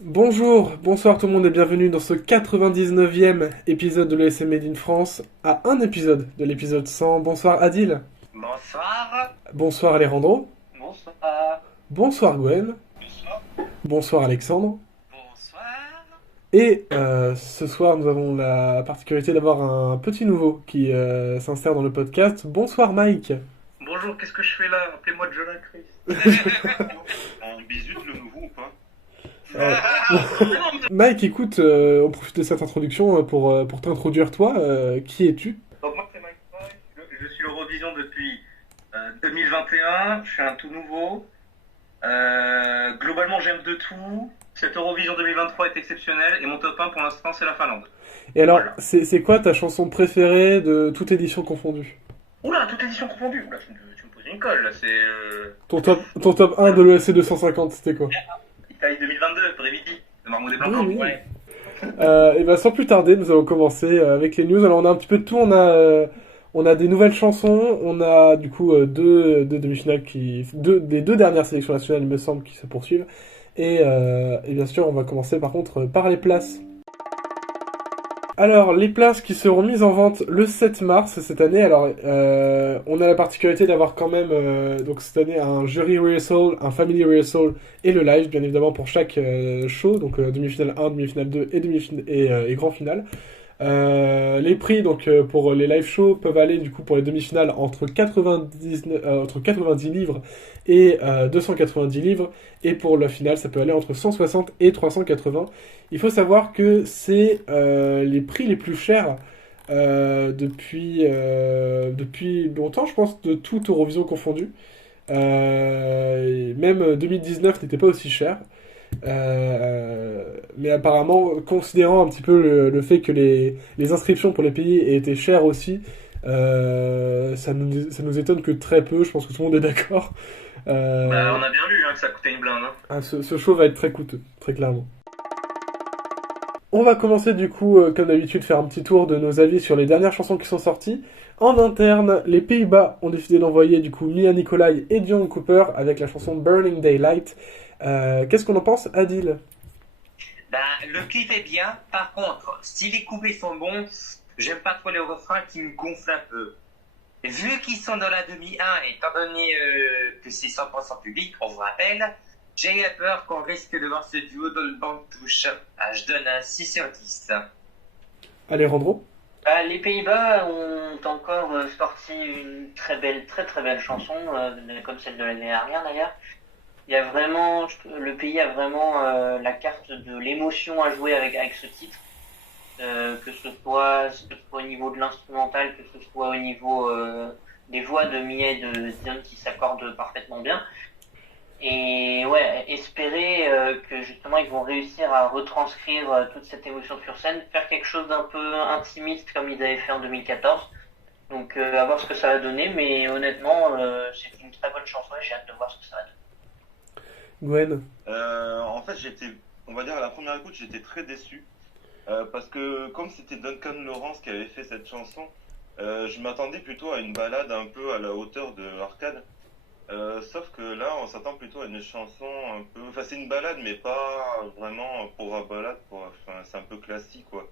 Bonjour, bonsoir tout le monde et bienvenue dans ce 99e épisode de l'ESM Made in France, à un épisode de l'épisode 100. Bonsoir Adil. Bonsoir. Bonsoir Alejandro. Bonsoir. Bonsoir Gwen. Bonsoir. Bonsoir Alexandre. Bonsoir. Et ce soir nous avons la particularité d'avoir un petit nouveau qui s'insère dans le podcast. Bonsoir Mike. Bonjour, qu'est-ce que je fais là? Appelez-moi Jonah Christ. Un bisute le nouveau ou pas? Mike, écoute, on profite de cette introduction pour t'introduire toi. Qui es-tu? Donc moi c'est Mike Boy, je suis l'Eurovision depuis 2021, je suis un tout nouveau. Globalement j'aime de tout. Cette Eurovision 2023 est exceptionnelle et mon top 1 pour l'instant c'est la Finlande. Et alors, Voilà. c'est quoi ta chanson préférée de toute édition confondue? Oula, toute édition confondue. Oula, tu me poses une colle là, c'est Ton top 1 de l'ESC 250, c'était quoi? Italie 2022, Brevidi, de Marmot des Blancs. Oui, oui. Ouais. Et ben sans plus tarder, nous allons commencer avec les news. Alors on a un petit peu de tout. On a des nouvelles chansons. On a du coup deux demi-finales des deux dernières sélections nationales, il me semble, qui se poursuivent. Et bien sûr, on va commencer par contre par les places. Alors, les places qui seront mises en vente le 7 mars cette année. Alors, on a la particularité d'avoir quand même, donc cette année, un jury rehearsal, un family rehearsal et le live, bien évidemment, pour chaque show. Donc, demi-finale 1, demi-finale 2 et grand finale. Les prix, donc, pour les live shows peuvent aller, du coup, pour les demi-finales, entre 90 livres et 290 livres. Et pour la finale, ça peut aller entre 160 et 380. Il faut savoir que c'est les prix les plus chers depuis longtemps, je pense, de toute Eurovision confondue. Même 2019 n'était pas aussi cher. Mais apparemment, considérant un petit peu le fait que les inscriptions pour les pays aient été chères aussi, ça nous étonne que très peu, je pense que tout le monde est d'accord. Bah, on a bien vu que ça coûtait une blinde. Hein. Ce show va être très coûteux, très clairement. On va commencer du coup, comme d'habitude, faire un petit tour de nos avis sur les dernières chansons qui sont sorties. En interne, les Pays-Bas ont décidé d'envoyer du coup Mia Nicolai et Dion Cooper avec la chanson Burning Daylight. Qu'est-ce qu'on en pense, Adil? Ben, le clip est bien, par contre, si les couplets sont bons, j'aime pas trop les refrains qui me gonflent un peu. Vu qu'ils sont dans la demi 1, étant donné que c'est 100% public, on vous rappelle, j'ai peur qu'on risque de voir ce duo dans le banc de touche. Ah, je donne un 6 sur 10. Alejandro? Les Pays-Bas ont encore sorti une très très belle chanson, comme celle de l'année dernière d'ailleurs. Il y a vraiment, le pays a vraiment la carte de l'émotion à jouer avec ce titre, que ce soit au niveau de l'instrumental, que ce soit au niveau des voix de Mia et de Dion qui s'accordent parfaitement bien. Et ouais, espérer que justement ils vont réussir à retranscrire toute cette émotion sur scène, faire quelque chose d'un peu intimiste comme ils avaient fait en 2014. Donc à voir ce que ça va donner, mais honnêtement c'est une très bonne chanson et j'ai hâte de voir ce que ça va donner. Gwen? En fait, on va dire à la première écoute, j'étais très déçu. Parce que comme c'était Duncan Lawrence qui avait fait cette chanson, je m'attendais plutôt à une balade un peu à la hauteur de Arcade. Sauf que là, on s'attend plutôt à une chanson un peu... Enfin, c'est une balade, mais pas vraiment pour la balade, quoi. Enfin, c'est un peu classique, quoi.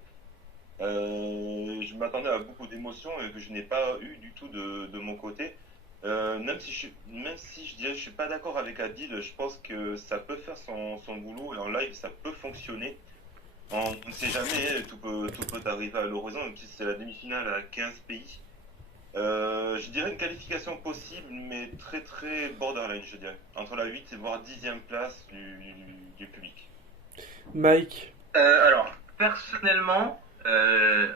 Je m'attendais à beaucoup d'émotions et que je n'ai pas eu du tout de mon côté. Même si je dirais je suis pas d'accord avec Adil, je pense que ça peut faire son boulot et en live ça peut fonctionner. On ne sait jamais, tout peut arriver à l'horizon, même si c'est la demi-finale à 15 pays. Je dirais une qualification possible, mais très très borderline, je dirais. Entre la 8 et voire 10e place du public. Mike? Alors, personnellement,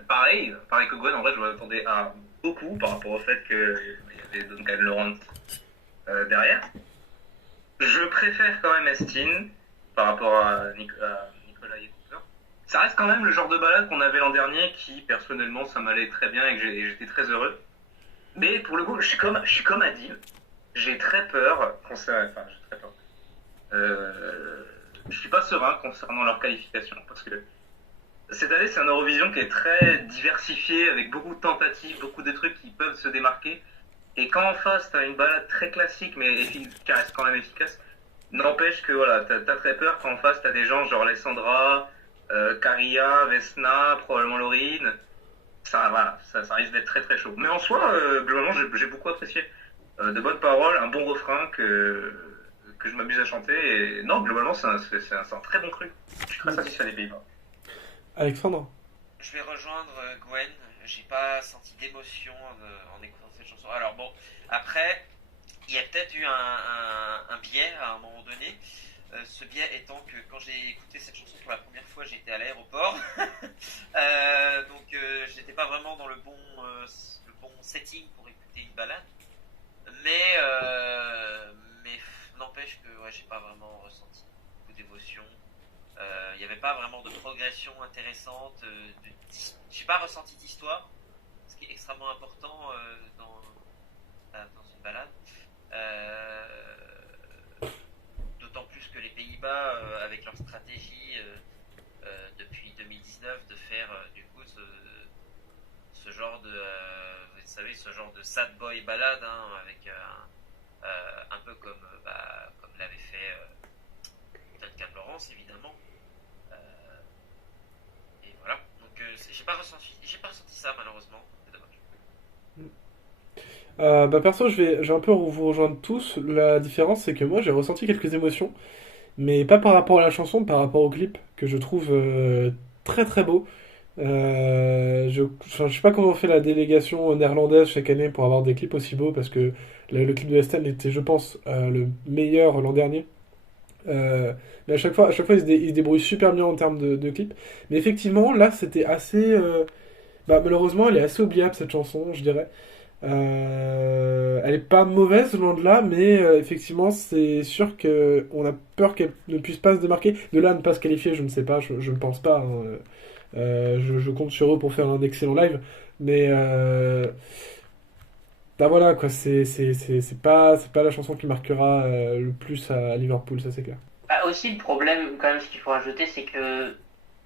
pareil que Gwen, en vrai, je m'attendais à beaucoup par rapport au fait qu'il y avait Duncan Lawrence derrière. Je préfère quand même Estin par rapport à Nicolas et Cooper. Ça reste quand même le genre de balade qu'on avait l'an dernier qui, personnellement, ça m'allait très bien et que j'étais très heureux. Mais pour le coup, je suis comme Adil. J'ai très peur je suis pas serein concernant leur qualification parce que cette année, c'est un Eurovision qui est très diversifié, avec beaucoup de tentatives, beaucoup de trucs qui peuvent se démarquer. Et quand en face, t'as une balade très classique, mais qui reste quand même efficace, n'empêche que voilà, t'as très peur quand en face, t'as des gens genre Alessandra, Caria, Vesna, probablement Laurine. Ça, voilà, ça risque d'être très très chaud. Mais en soi, globalement, j'ai beaucoup apprécié. De bonnes paroles, un bon refrain que je m'amuse à chanter. Et non, globalement, c'est un très bon cru. Je suis très satisfait des Pays-Bas. Alexandre? Je vais rejoindre Gwen. J'ai pas senti d'émotion en écoutant cette chanson. Alors bon, après, il y a peut-être eu un biais à un moment donné. Ce biais étant que quand j'ai écouté cette chanson pour la première fois, j'étais à l'aéroport. Donc j'étais pas vraiment dans le bon setting pour écouter une balade. Mais n'empêche que ouais, j'ai pas vraiment ressenti beaucoup d'émotion. Il n'y avait pas vraiment de progression intéressante. J'ai pas ressenti d'histoire, ce qui est extrêmement important dans une balade. D'autant plus que les Pays-Bas, avec leur stratégie depuis 2019 de faire du coup ce genre de, vous savez, ce genre de sad boy balade, hein, avec un peu comme l'avait fait Duncan Lawrence évidemment. Et voilà. Donc j'ai pas ressenti ça malheureusement. C'est dommage. Bah perso, je vais un peu vous rejoindre tous. La différence, c'est que moi, j'ai ressenti quelques émotions, mais pas par rapport à la chanson, par rapport au clip, que je trouve très très beau. Enfin, je sais pas comment on fait la délégation néerlandaise chaque année pour avoir des clips aussi beaux, parce que le clip de Estelle était, je pense, le meilleur l'an dernier. Mais à chaque fois ils se débrouillent super bien en termes de clip. Mais effectivement, là, c'était assez. Bah, malheureusement, elle est assez oubliable cette chanson, je dirais. Elle est pas mauvaise, loin de là, mais effectivement, c'est sûr que on a peur qu'elle ne puisse pas se démarquer. De là à ne pas se qualifier, je ne sais pas, je ne pense pas, hein. Je compte sur eux pour faire un excellent live, mais bah voilà quoi, c'est pas la chanson qui marquera le plus à Liverpool, ça c'est clair. Bah, aussi, le problème, quand même, ce qu'il faut rajouter, c'est que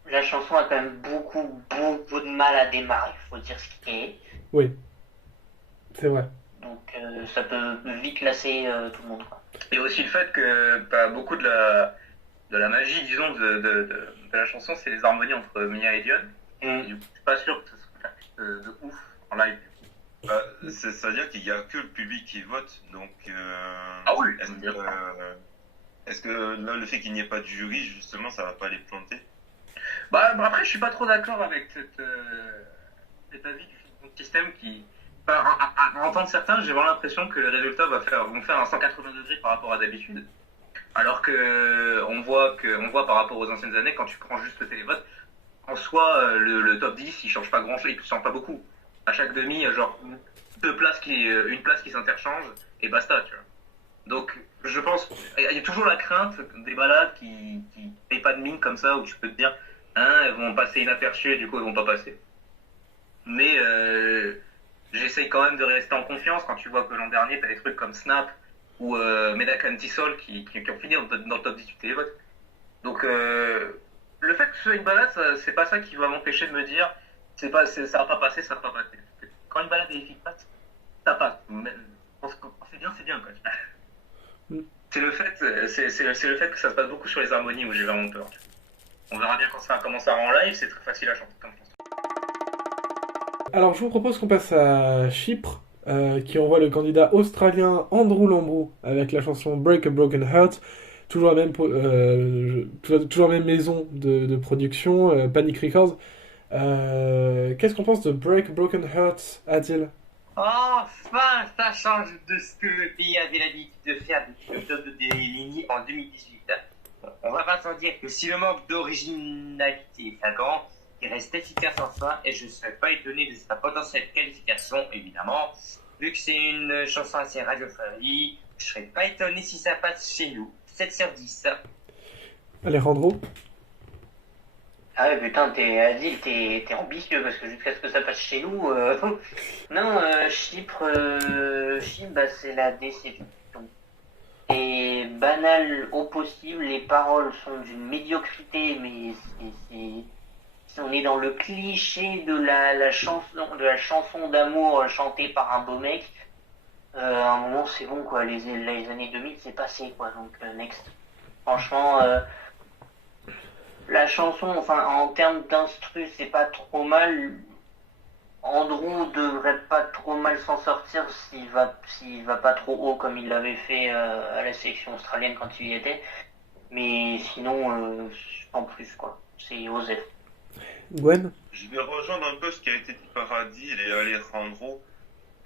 la chanson a quand même beaucoup, beaucoup de mal à démarrer, il faut dire ce qui est. Oui, c'est vrai. Donc, ça peut vite lasser tout le monde, quoi. Et aussi le fait que beaucoup de la magie, disons, de la chanson, c'est les harmonies entre Mia et Dion. Et du coup, je suis pas sûr que ce soit de ouf en live. C'est-à-dire qu'il n'y a que le public qui vote, donc Ah oui, est-ce que là, le fait qu'il n'y ait pas de jury, justement, ça va pas les planter? Après, je suis pas trop d'accord avec cet avis du système qui. À entendre certains, j'ai vraiment l'impression que les résultats vont faire un 180 degrés par rapport à d'habitude. Alors que on voit par rapport aux anciennes années, quand tu prends juste le télévote, en soi, le top 10, il change pas grand-chose, il change pas beaucoup. À chaque demi, il y a genre une place qui s'interchange et basta, tu vois. Donc, je pense, il y a toujours la crainte des balades qui payent pas de mine comme ça, où tu peux te dire, hein, elles vont passer inaperçues et du coup, elles vont pas passer. Mais j'essaye quand même de rester en confiance quand tu vois que l'an dernier, t'as des trucs comme Snap ou Medak Antisol qui ont fini dans le top 18 télévote. Donc, le fait que ce soit une balade, c'est pas ça qui va m'empêcher de me dire, ça va pas passer, ça va pas passer. Quand une balade est efficace, ça passe. Mais, quand c'est bien, quoi. C'est le fait que ça se passe beaucoup sur les harmonies où j'ai vraiment peur. On verra bien quand ça commencera en live, c'est très facile à chanter comme chanson. Alors je vous propose qu'on passe à Chypre, qui envoie le candidat australien Andrew Lambrou avec la chanson Break a Broken Heart. Toujours la même maison de production, Panic Records. Qu'est-ce qu'on pense de Break a Broken Heart, Adil? Enfin, ça change de ce que le pays avait l'habitude de faire depuis le top de Deligny en 2018. On va pas s'en dire que si le manque d'originalité est flagrant, il reste efficace en soi et je ne serais pas étonné de sa potentielle qualification, évidemment. Vu que c'est une chanson assez radiophonique, je serais pas étonné si ça passe chez nous. 7 sur 10. Alejandro? Ah ouais, putain, t'es ambitieux, parce que jusqu'à ce que ça passe chez nous... Non, Chypre, bah, c'est la déception. Et banal au possible, les paroles sont d'une médiocrité, mais on est dans le cliché de la chanson d'amour chantée par un beau mec. À un moment, c'est bon, quoi. Les années 2000, c'est passé, quoi. Donc, next. Franchement, la chanson, enfin, en termes d'instru, c'est pas trop mal. Andrew devrait pas trop mal s'en sortir s'il va pas trop haut comme il l'avait fait à la sélection australienne quand il y était. Mais sinon, en plus, quoi. C'est Osef. Gwen? Je vais rejoindre un peu ce qui a été dit par Adil et Alejandro.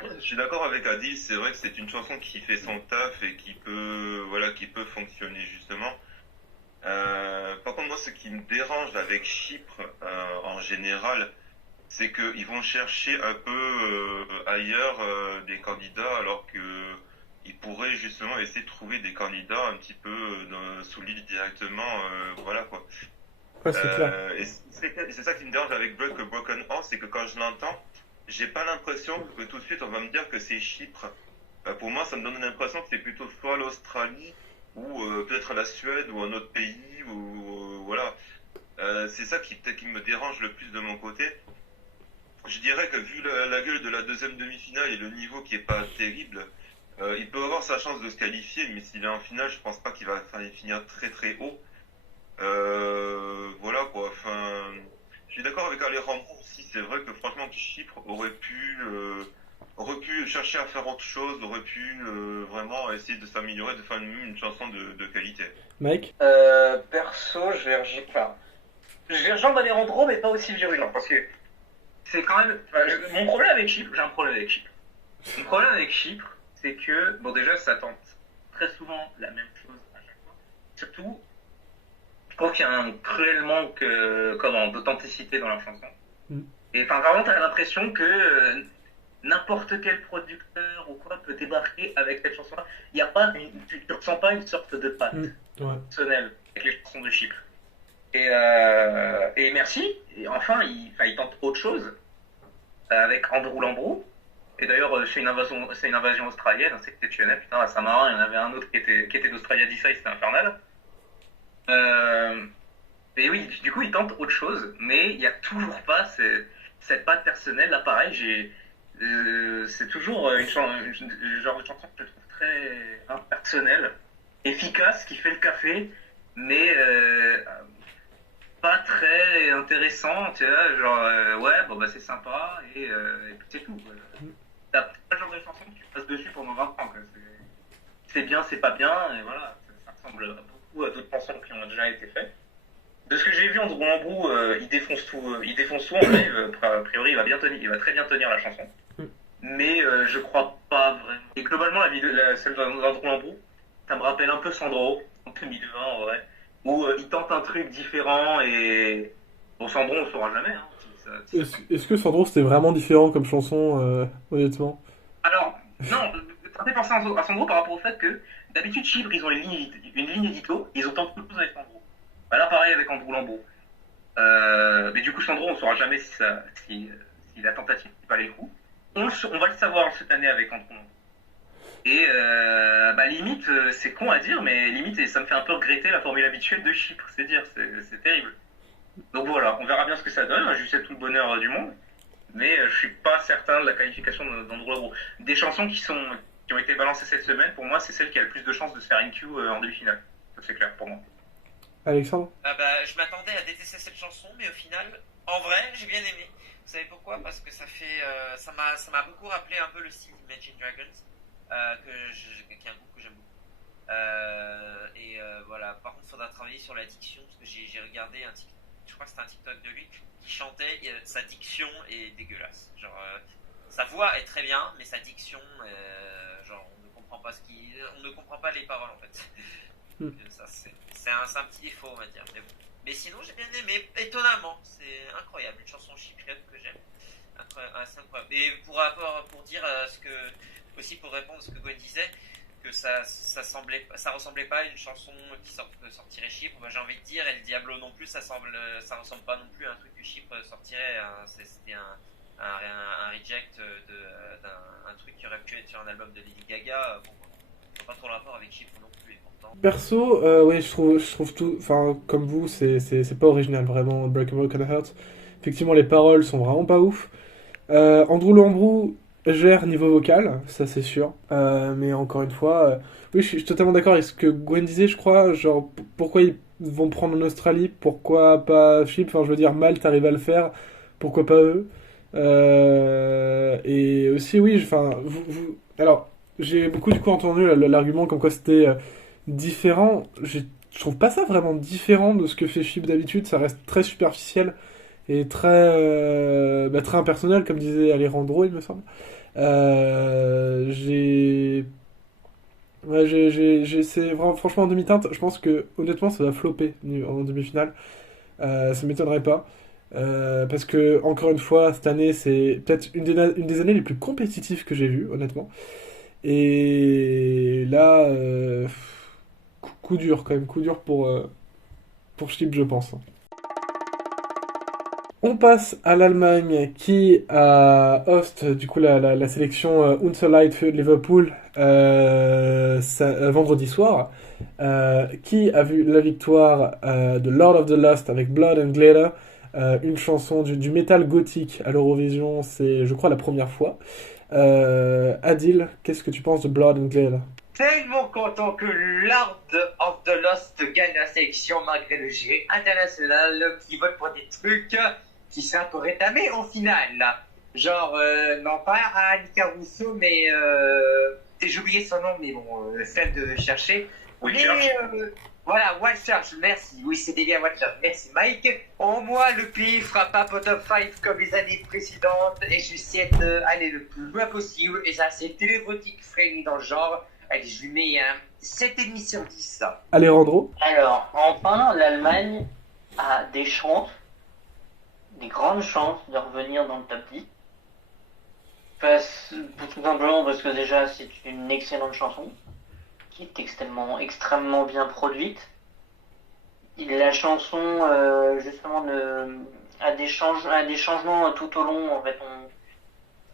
Je suis d'accord avec Adil, c'est vrai que c'est une chanson qui fait son taf et qui peut fonctionner justement. Par contre, moi, ce qui me dérange avec Chypre en général, c'est qu'ils vont chercher un peu ailleurs des candidats alors que ils pourraient justement essayer de trouver des candidats un petit peu sous l'île directement, voilà quoi. Ouais, c'est clair. Et c'est ça qui me dérange avec Break a Broken Heart, c'est que quand je l'entends, j'ai pas l'impression que tout de suite on va me dire que c'est Chypre. Pour moi, ça me donne l'impression que c'est plutôt soit l'Australie ou peut-être la Suède ou un autre pays ou voilà. C'est ça qui peut-être qui me dérange le plus de mon côté. Je dirais que vu la gueule de la deuxième demi-finale et le niveau qui est pas terrible, il peut avoir sa chance de se qualifier, mais s'il est en finale, je pense pas qu'il va finir très très haut. Voilà quoi. Enfin, je suis d'accord avec Alejandro aussi. C'est vrai que franchement, Chypre aurait pu chercher à faire autre chose, aurait pu vraiment essayer de s'améliorer, de faire une chanson de qualité. Mike? Perso, je vais rejoindre Alejandro, mais pas aussi virulent, parce que c'est quand même. Mon problème avec Chypre, j'ai un problème avec Chypre. Mon problème avec Chypre, c'est que, bon, déjà, ça tente très souvent la même chose à chaque fois. Surtout, je trouve qu'il y a un cruel manque d'authenticité dans leur chanson. Et enfin, vraiment, t'as l'impression que n'importe quel producteur ou quoi peut débarquer avec cette chanson-là. Il y a pas tu ressens pas une sorte de patte personnelle avec les chansons de Chypre. Et merci. Et enfin, il tente autre chose avec Andrew Lambrou. Et d'ailleurs, c'est une invasion australienne, c'est exceptionnel. Putain, à Saint-Marin, il y en avait un autre qui était d'Australia Decide, c'était infernal. Et oui, du coup, il tente autre chose, mais il n'y a toujours pas cette patte personnelle. Là, pareil, c'est toujours le genre de chanson que je trouve très impersonnelle, efficace, qui fait le café, mais pas très intéressant, tu vois, genre, ouais, bon, bah c'est sympa, et puis c'est tout. T'as pas le genre de chanson que tu passes dessus pendant 20 ans, quoi. C'est bien, c'est pas bien, et voilà, ça ressemble beaucoup à d'autres chansons qui ont déjà été faites. De ce que j'ai vu, Andrew Lambrou, il défonce tout en live. A priori, il va très bien tenir la chanson. Mais je crois pas vraiment. Et globalement, celle d'Andrew Lambrou, ça me rappelle un peu Sandro, en 2020 en vrai, où il tente un truc différent et bon, Sandro, on le saura jamais. Hein, Est-ce que Sandro c'était vraiment différent comme chanson, honnêtement? Alors, non, ça me fait penser à Sandro par rapport au fait que d'habitude, Chypre, ils ont une ligne édito, et ils ont tenté quelque chose avec Sandro. Bah là, pareil avec Andrew Lambrou. Mais du coup, Sandro, on ne saura jamais si la tentative n'est pas les coups. On va le savoir cette année avec Andrew Lambrou. Et limite, c'est con à dire, mais limite, ça me fait un peu regretter la formule habituelle de Chypre, c'est dire, c'est terrible. Donc voilà, on verra bien ce que ça donne. Je lui souhaite tout le bonheur du monde, mais je suis pas certain de la qualification d'Andrew Lambrou. Des chansons qui ont été balancées cette semaine, pour moi, c'est celle qui a le plus de chances de se faire une queue en demi-finale. Ça, c'est clair pour moi. Alexandre? Je m'attendais à détester cette chanson, mais au final, en vrai, j'ai bien aimé. Vous savez pourquoi? Parce que ça m'a beaucoup rappelé un peu le style d'Imagine Dragons, qui est un groupe que j'aime beaucoup. Voilà. Par contre, il faudra travailler sur la diction, parce que j'ai regardé je crois que c'était un TikTok de lui qui chantait, sa diction est dégueulasse. Genre, sa voix est très bien, mais sa diction, genre, on ne comprend pas les paroles en fait. Ça, c'est un petit défaut, on va dire. Mais sinon, j'ai bien aimé, étonnamment. C'est incroyable, une chanson chypriote que j'aime. C'est incroyable. Et pour dire aussi pour répondre à ce que Gwen disait, que ça ressemblait pas à une chanson qui sortirait Chypre, j'ai envie de dire, et le Diablo non plus, ça ressemble pas non plus à un truc que Chypre sortirait. C'était un reject d'un truc qui aurait pu être sur un album de Lady Gaga. Bon, pas trop le rapport avec Chypre non plus. Perso, oui, je trouve tout, enfin, comme vous, c'est pas original, vraiment, Break a Broken Heart. Effectivement, les paroles sont vraiment pas ouf. Andrew Lambrou gère niveau vocal, ça c'est sûr. Mais encore une fois, oui, je suis totalement d'accord avec ce que Gwen disait, je crois. Genre, pourquoi ils vont prendre en Australie, pourquoi pas Chypre? Enfin, je veux dire, Malte arrive à le faire, pourquoi pas eux? Et aussi, oui, enfin, alors, j'ai beaucoup du coup entendu l'argument comme quoi c'était différent. Je trouve pas ça vraiment différent de ce que fait Chypre d'habitude, ça reste très superficiel et très, très impersonnel, comme disait Alejandro, il me semble. J'ai. Ouais, c'est vraiment, franchement en demi-teinte, je pense que honnêtement ça va flopper en demi-finale. Ça m'étonnerait pas. Parce que, encore une fois, cette année, c'est peut-être une des années les plus compétitives que j'ai vues, honnêtement. Et là, coup dur quand même, coup dur pour Chypre, je pense. On passe à l'Allemagne qui a host du coup la sélection Unterleib für Liverpool vendredi soir, qui a vu la victoire de Lord of the Lost avec Blood and Glitter, une chanson du métal gothique à l'Eurovision, c'est je crois la première fois. Adil, qu'est-ce que tu penses de Blood and Glitter? Tellement content que Lord of the Lost gagne la sélection malgré le jury international qui vote pour des trucs qui sont un peu rétamés en finale. Genre, non pas à Annika Rousseau, mais j'ai oublié son nom, mais bon, celle de chercher. Voilà, Watchurch, merci. Oui, c'était bien Watchurch. Merci Mike. Au moins, le pays fera pas bottom 5 comme les années précédentes et j'essaie d'aller le plus loin possible. Et ça, c'est télévotique friendly dans le genre. Allez, je lui mets un 7,5 sur 10. Alejandro? Alors, enfin, l'Allemagne a des chances, des grandes chances de revenir dans le top 10. Tout simplement parce que déjà, c'est une excellente chanson qui est extrêmement bien produite. La chanson, justement, a des changements tout au long, en fait.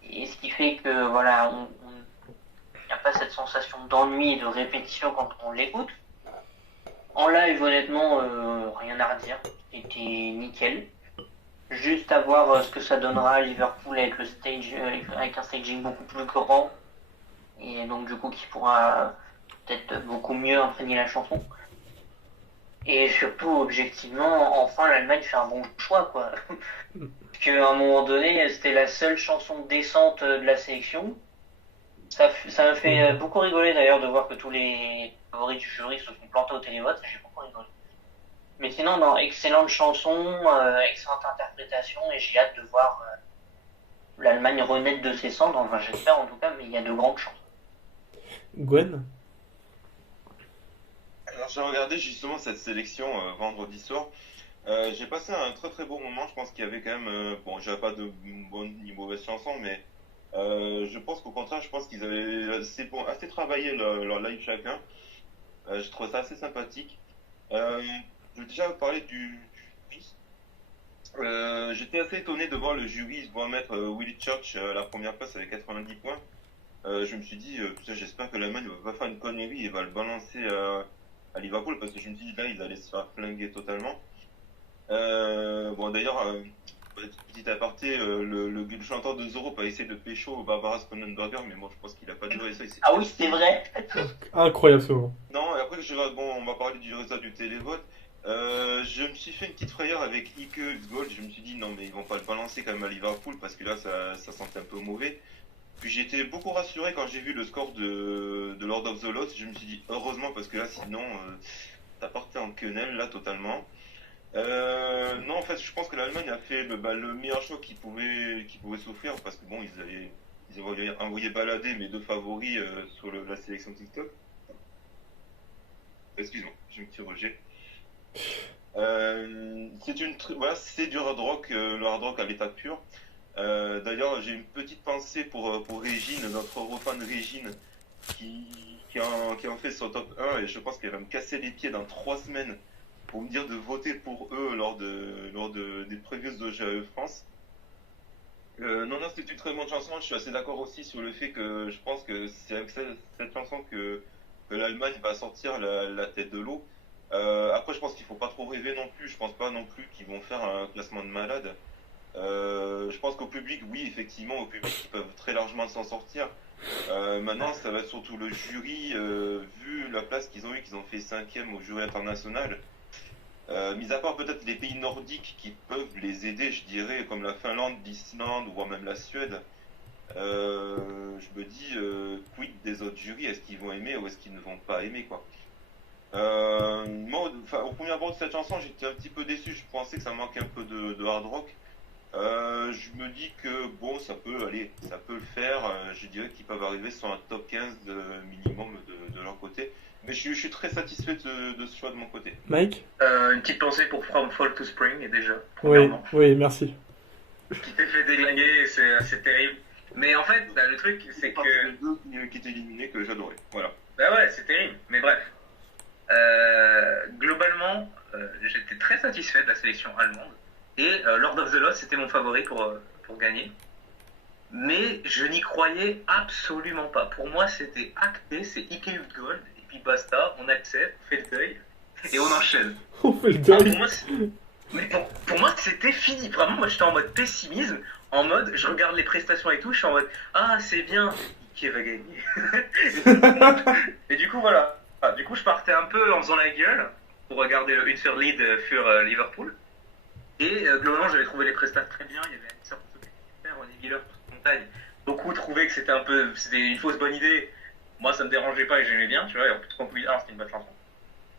Et ce qui fait que, voilà, il n'y a pas cette sensation d'ennui et de répétition quand on l'écoute. En live, honnêtement, rien à redire. C'était nickel. Juste à voir ce que ça donnera à Liverpool avec avec un staging beaucoup plus grand. Et donc, du coup, qui pourra peut-être beaucoup mieux imprégner la chanson. Et surtout, objectivement, enfin, l'Allemagne fait un bon choix, quoi. Parce qu'à un moment donné, c'était la seule chanson décente de la sélection. Ça m'a fait beaucoup rigoler d'ailleurs de voir que tous les favoris du jury se sont plantés au télévote, j'ai beaucoup rigolé. Mais sinon, non, excellente chanson, excellente interprétation, et j'ai hâte de voir l'Allemagne renaître de ses cendres, enfin j'espère en tout cas, mais il y a de grandes chances. Gwen? Alors j'ai regardé justement cette sélection vendredi soir. J'ai passé un très très bon moment. Je pense qu'il y avait quand même, bon, j'avais pas de bonnes ni mauvaises chansons, mais je pense qu'au contraire, je pense qu'ils avaient assez travaillé leur live chacun. Je trouve ça assez sympathique. Je vais déjà parler du quiz. J'étais assez étonné de voir le jury se voir mettre Willy Church à la première place avec 90 points. Je me suis dit, putain, j'espère que l'Allemagne va pas faire une connerie et va le balancer à Liverpool parce que je me dis là, ils allaient se faire flinguer totalement. Bon, d'ailleurs, petit aparté, le chanteur de Zorro a essayé de pécho Barbara Sonnenberger, mais moi je pense qu'il a pas joué ça. Ah oui, c'est vrai. Incroyable ce moment. Non, et après, on va parler du résultat du télévote. Je me suis fait une petite frayeur avec Ike Gold. Je me suis dit, non, mais ils vont pas le balancer quand même à Liverpool parce que là, ça sentait un peu mauvais. Puis j'ai été beaucoup rassuré quand j'ai vu le score de Lord of the Lost. Je me suis dit, heureusement, parce que là, sinon, ça partait en quenelle, là, totalement. Non, en fait, je pense que l'Allemagne a fait le meilleur choix qu'il pouvait s'offrir parce que bon, ils avaient envoyé balader mes deux favoris sur la sélection TikTok. Excuse-moi, j'ai un petit rejet. C'est du hard rock, le hard rock à l'état pur. D'ailleurs, j'ai une petite pensée pour Régine, notre Eurofan Régine, qui en fait son top 1 et je pense qu'elle va me casser les pieds dans 3 semaines pour me dire de voter pour eux lors des previous de GAE France. Non, c'est une très bonne chanson. Je suis assez d'accord aussi sur le fait que je pense que c'est avec cette chanson que l'Allemagne va sortir la tête de l'eau. Après, je pense qu'il faut pas trop rêver non plus. Je pense pas non plus qu'ils vont faire un classement de malade. Je pense qu'au public, oui, effectivement, au public, ils peuvent très largement s'en sortir. Maintenant, ça va être surtout le jury, vu la place qu'ils ont eu, qu'ils ont fait 5e au jury international. Mis à part peut-être les pays nordiques qui peuvent les aider, je dirais, comme la Finlande, l'Islande, voire même la Suède. Je me dis, quid des autres jurys, est-ce qu'ils vont aimer ou est-ce qu'ils ne vont pas aimer, quoi. Moi, au premier abord de cette chanson, j'étais un petit peu déçu, je pensais que ça manquait un peu de hard rock. Je me dis que bon, ça peut aller, ça peut le faire. Je dirais qu'ils peuvent arriver sur un top 15 minimum de leur côté. Mais je suis très satisfait de ce choix de mon côté. Mike? Une petite pensée pour From Fall to Spring, et déjà, Oui, premièrement. oui, merci. Qui t'est fait déglinguer, c'est terrible. Mais en fait, bah, le truc, c'est partie que... des deux qui étaient éliminés que j'adorais. Voilà. Bah ouais, c'est terrible. Mais bref. Globalement, j'étais très satisfait de la sélection allemande. Et Lord of the Lost, c'était mon favori pour gagner. Mais je n'y croyais absolument pas. Pour moi, c'était acté, c'est IKU Gold. Et puis basta, on accepte, on fait le deuil. Et on enchaîne. On fait le Ah, deuil. pour moi, mais pour moi, c'était fini. Vraiment, moi, j'étais en mode pessimisme. En mode, je regarde les prestations et tout, je suis en mode, ah, c'est bien, qui va gagner. Et du coup, voilà. Ah, du coup, je partais un peu en faisant la gueule pour regarder le Unser Lead sur Liverpool. Et globalement, j'avais trouvé les prestations très bien. Il y avait une sorte de super, René Wheeler, montagne. Beaucoup trouvaient que c'était une fausse bonne idée. Moi, ça me dérangeait pas et j'aimais bien, tu vois. Et en plus, quand vous c'était une bonne chanson.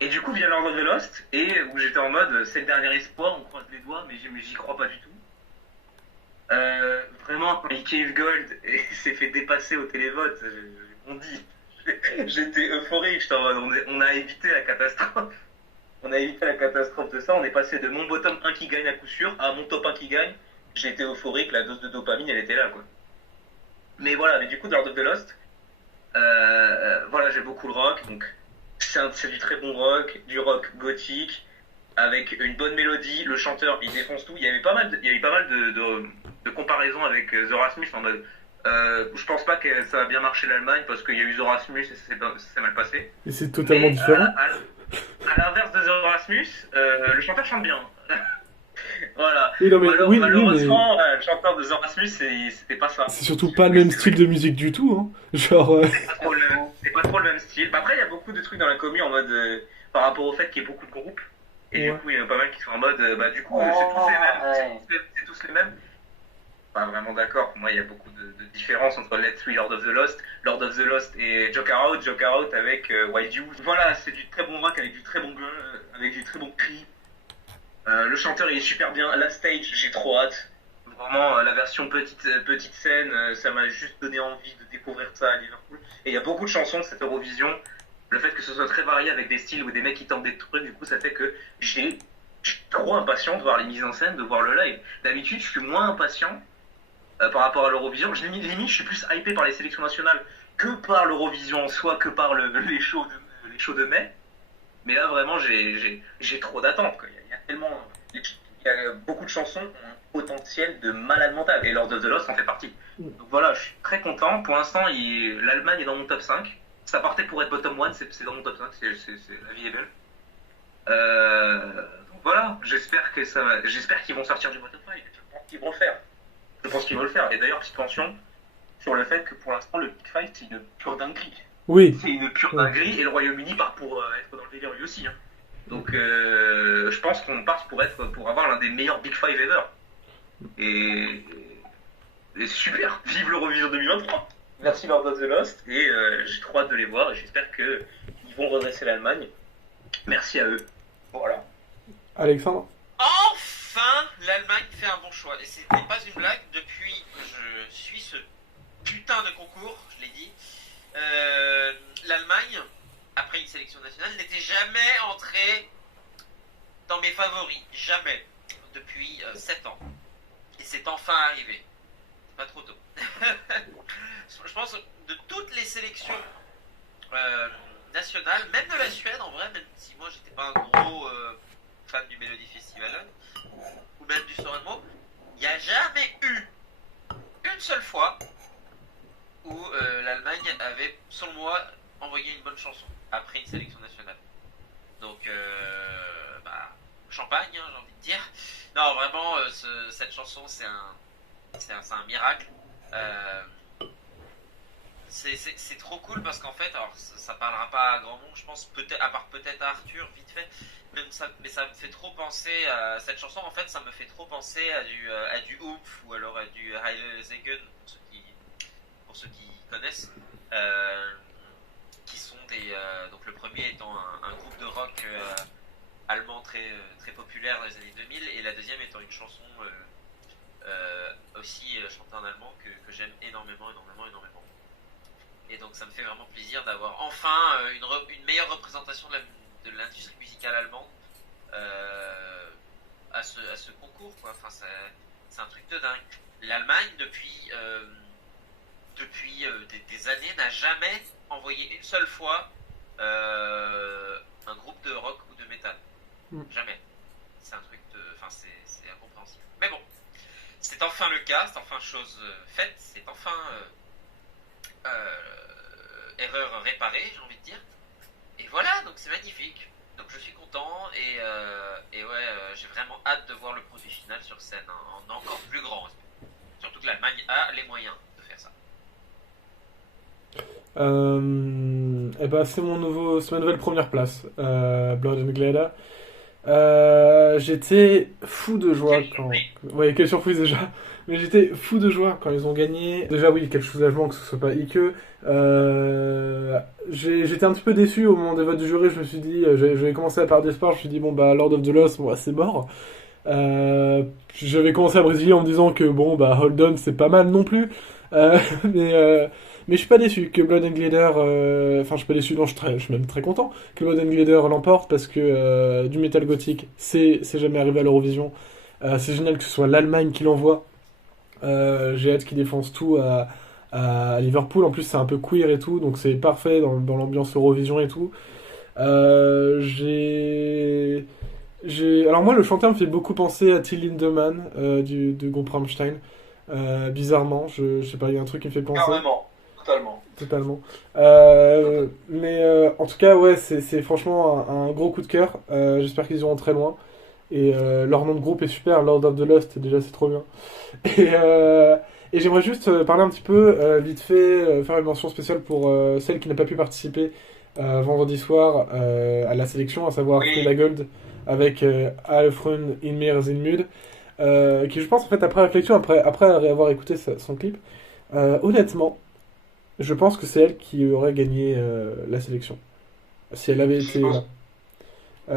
Et du coup, vient Lord of the Lost, et où j'étais en mode, c'est le dernier espoir, on croise les doigts, mais j'y crois pas du tout. Vraiment, quand Cave Gold s'est fait dépasser au télévote, on dit, j'étais euphorique, j'étais en mode, on a évité la catastrophe. On a évité la catastrophe de ça, on est passé de mon bottom 1 qui gagne à coup sûr à mon top 1 qui gagne. J'étais euphorique, la dose de dopamine, elle était là, quoi. Mais voilà, mais du coup, Lord of the Lost, voilà, j'ai beaucoup le rock, donc c'est du très bon rock, du rock gothique, avec une bonne mélodie, le chanteur il défonce tout. Il y a eu pas mal de comparaisons avec The Rasmus en mode je pense pas que ça a bien marché l'Allemagne parce qu'il y a eu The Rasmus et ça s'est mal passé. Et c'est totalement différent. À l'inverse de The Rasmus, le chanteur chante bien. Voilà. Oui, non, mais, Malheureusement, le chanteur de The Rasmus, c'était pas ça. C'est surtout pas le même style de musique du tout, hein. Genre. C'est pas trop le même style. Bah, après, il y a beaucoup de trucs dans la commu en mode par rapport au fait qu'il y ait beaucoup de groupes. Et du coup, il y en a pas mal qui sont en mode bah, du coup, c'est tous les mêmes. C'est tous les mêmes. Pas vraiment d'accord. Pour moi, il y a beaucoup de différences entre Let's Three, Lord of the Lost et Joker Out avec Why You. Voilà, c'est du très bon rock avec du très bon gueule, avec du très bon cri. Le chanteur il est super bien. La stage, j'ai trop hâte. Vraiment, la version petite scène, ça m'a juste donné envie de découvrir ça à Liverpool. Et il y a beaucoup de chansons de cette Eurovision. Le fait que ce soit très varié avec des styles ou des mecs qui tentent des trucs, du coup, ça fait que j'ai trop impatient de voir les mises en scène, de voir le live. D'habitude, je suis moins impatient par rapport à l'Eurovision. Limite, je suis plus hypé par les sélections nationales que par l'Eurovision en soi, que par les shows de mai. Mais là, vraiment, j'ai trop d'attentes. Il y a tellement... Il y a beaucoup de chansons qui ont un potentiel de malade mental. Et Lord of the Lost en fait partie. Donc voilà, je suis très content. Pour l'instant, l'Allemagne est dans mon top 5. Ça partait pour être bottom 1, c'est dans mon top 5. La vie est belle. Donc voilà, j'espère qu'ils vont sortir du bottom 5. Je pense qu'ils vont le faire. Je pense qu'ils vont le faire. Et d'ailleurs, petite pension sur le fait que pour l'instant, le Big Five, c'est une pure dinguerie. Oui. C'est une pure dinguerie et le Royaume-Uni part pour être dans le délire lui aussi. Hein. Donc je pense qu'on part pour avoir l'un des meilleurs Big Five ever. Et super, vive l'Eurovision 2023. Merci Lord of the Lost et j'ai trop hâte de les voir et j'espère qu'ils vont redresser l'Allemagne. Merci à eux. Voilà. Alexandre? Enfin, l'Allemagne fait un bon choix. Et c'était pas une blague, depuis que je suis ce putain de concours, je l'ai dit, l'Allemagne, après une sélection nationale, n'était jamais entrée dans mes favoris. Jamais. Depuis 7 ans. Et c'est enfin arrivé. C'est pas trop tôt. Je pense de toutes les sélections nationales, même de la Suède en vrai, même si moi j'étais pas un gros fan du Melody Festival ou même du Soranmo, il n'y a jamais eu une seule fois où l'Allemagne avait, selon moi, envoyé une bonne chanson après une sélection nationale. Donc, champagne, hein, j'ai envie de dire. Non, vraiment, cette chanson, c'est un miracle. C'est trop cool parce qu'en fait, alors ça parlera pas à grand monde, je pense, peut-être à part peut-être à Arthur, vite fait, mais ça me fait trop penser à cette chanson. En fait, ça me fait trop penser à du Oomph ou alors à du Heile Segen pour ceux qui connaissent, qui sont donc le premier étant un groupe de rock allemand très populaire dans les années 2000 et la deuxième étant une chanson aussi chantée en allemand que j'aime énormément. Et donc ça me fait vraiment plaisir d'avoir enfin une meilleure représentation de l'industrie musicale allemande à ce concours, quoi. Enfin, c'est un truc de dingue. L'Allemagne, depuis des années, n'a jamais envoyé une seule fois un groupe de rock ou de métal. Jamais. C'est un truc enfin, c'est incompréhensible. Mais bon, c'est enfin le cas, c'est enfin chose faite, c'est enfin erreur réparée, j'ai envie de dire. Et voilà, donc c'est magnifique. Donc je suis content et ouais, j'ai vraiment hâte de voir le produit final sur scène en encore plus grand. Surtout que l'Allemagne a les moyens de faire ça. Et bah c'est ma nouvelle première place, Blood and Glider. J'étais fou de joie quand. Ouais, quelle surprise déjà! Mais j'étais fou de joie quand ils ont gagné. Déjà, oui, quel soulagement que ce soit pas Ike. J'étais un petit peu déçu au moment des votes du jury. Je me suis dit, j'avais commencé à part d'espoir. Je me suis dit, bon, bah, Lord of the Lost, bon, bah, c'est mort. J'avais commencé à brésiller en me disant que, bon, bah, Hold On, c'est pas mal non plus. Mais je suis pas déçu que Blood and Glider. Enfin, je suis pas déçu, non, je suis même très content que Blood and Glider l'emporte parce que du métal gothique, c'est jamais arrivé à l'Eurovision. C'est génial que ce soit l'Allemagne qui l'envoie. J'ai hâte qu'ils défoncent tout à Liverpool. En plus, c'est un peu queer et tout, donc c'est parfait dans l'ambiance Eurovision et tout. Alors, moi, le chanteur me fait beaucoup penser à Till Lindemann du groupe Rammstein. Bizarrement, je sais pas, il y a un truc qui me fait penser. Carrément, Totalement. Mais en tout cas, ouais, c'est franchement un gros coup de cœur. J'espère qu'ils iront très loin. Et leur nom de groupe est super, Lord of the Lost, déjà c'est trop bien. Et j'aimerais juste parler un petit peu, vite fait, faire une mention spéciale pour celle qui n'a pas pu participer vendredi soir à la sélection, à savoir Frida Gold avec Alfrun in Mir in Mud, qui je pense en fait après réflexion, après avoir écouté son clip, honnêtement, je pense que c'est elle qui aurait gagné la sélection. Si elle avait été là.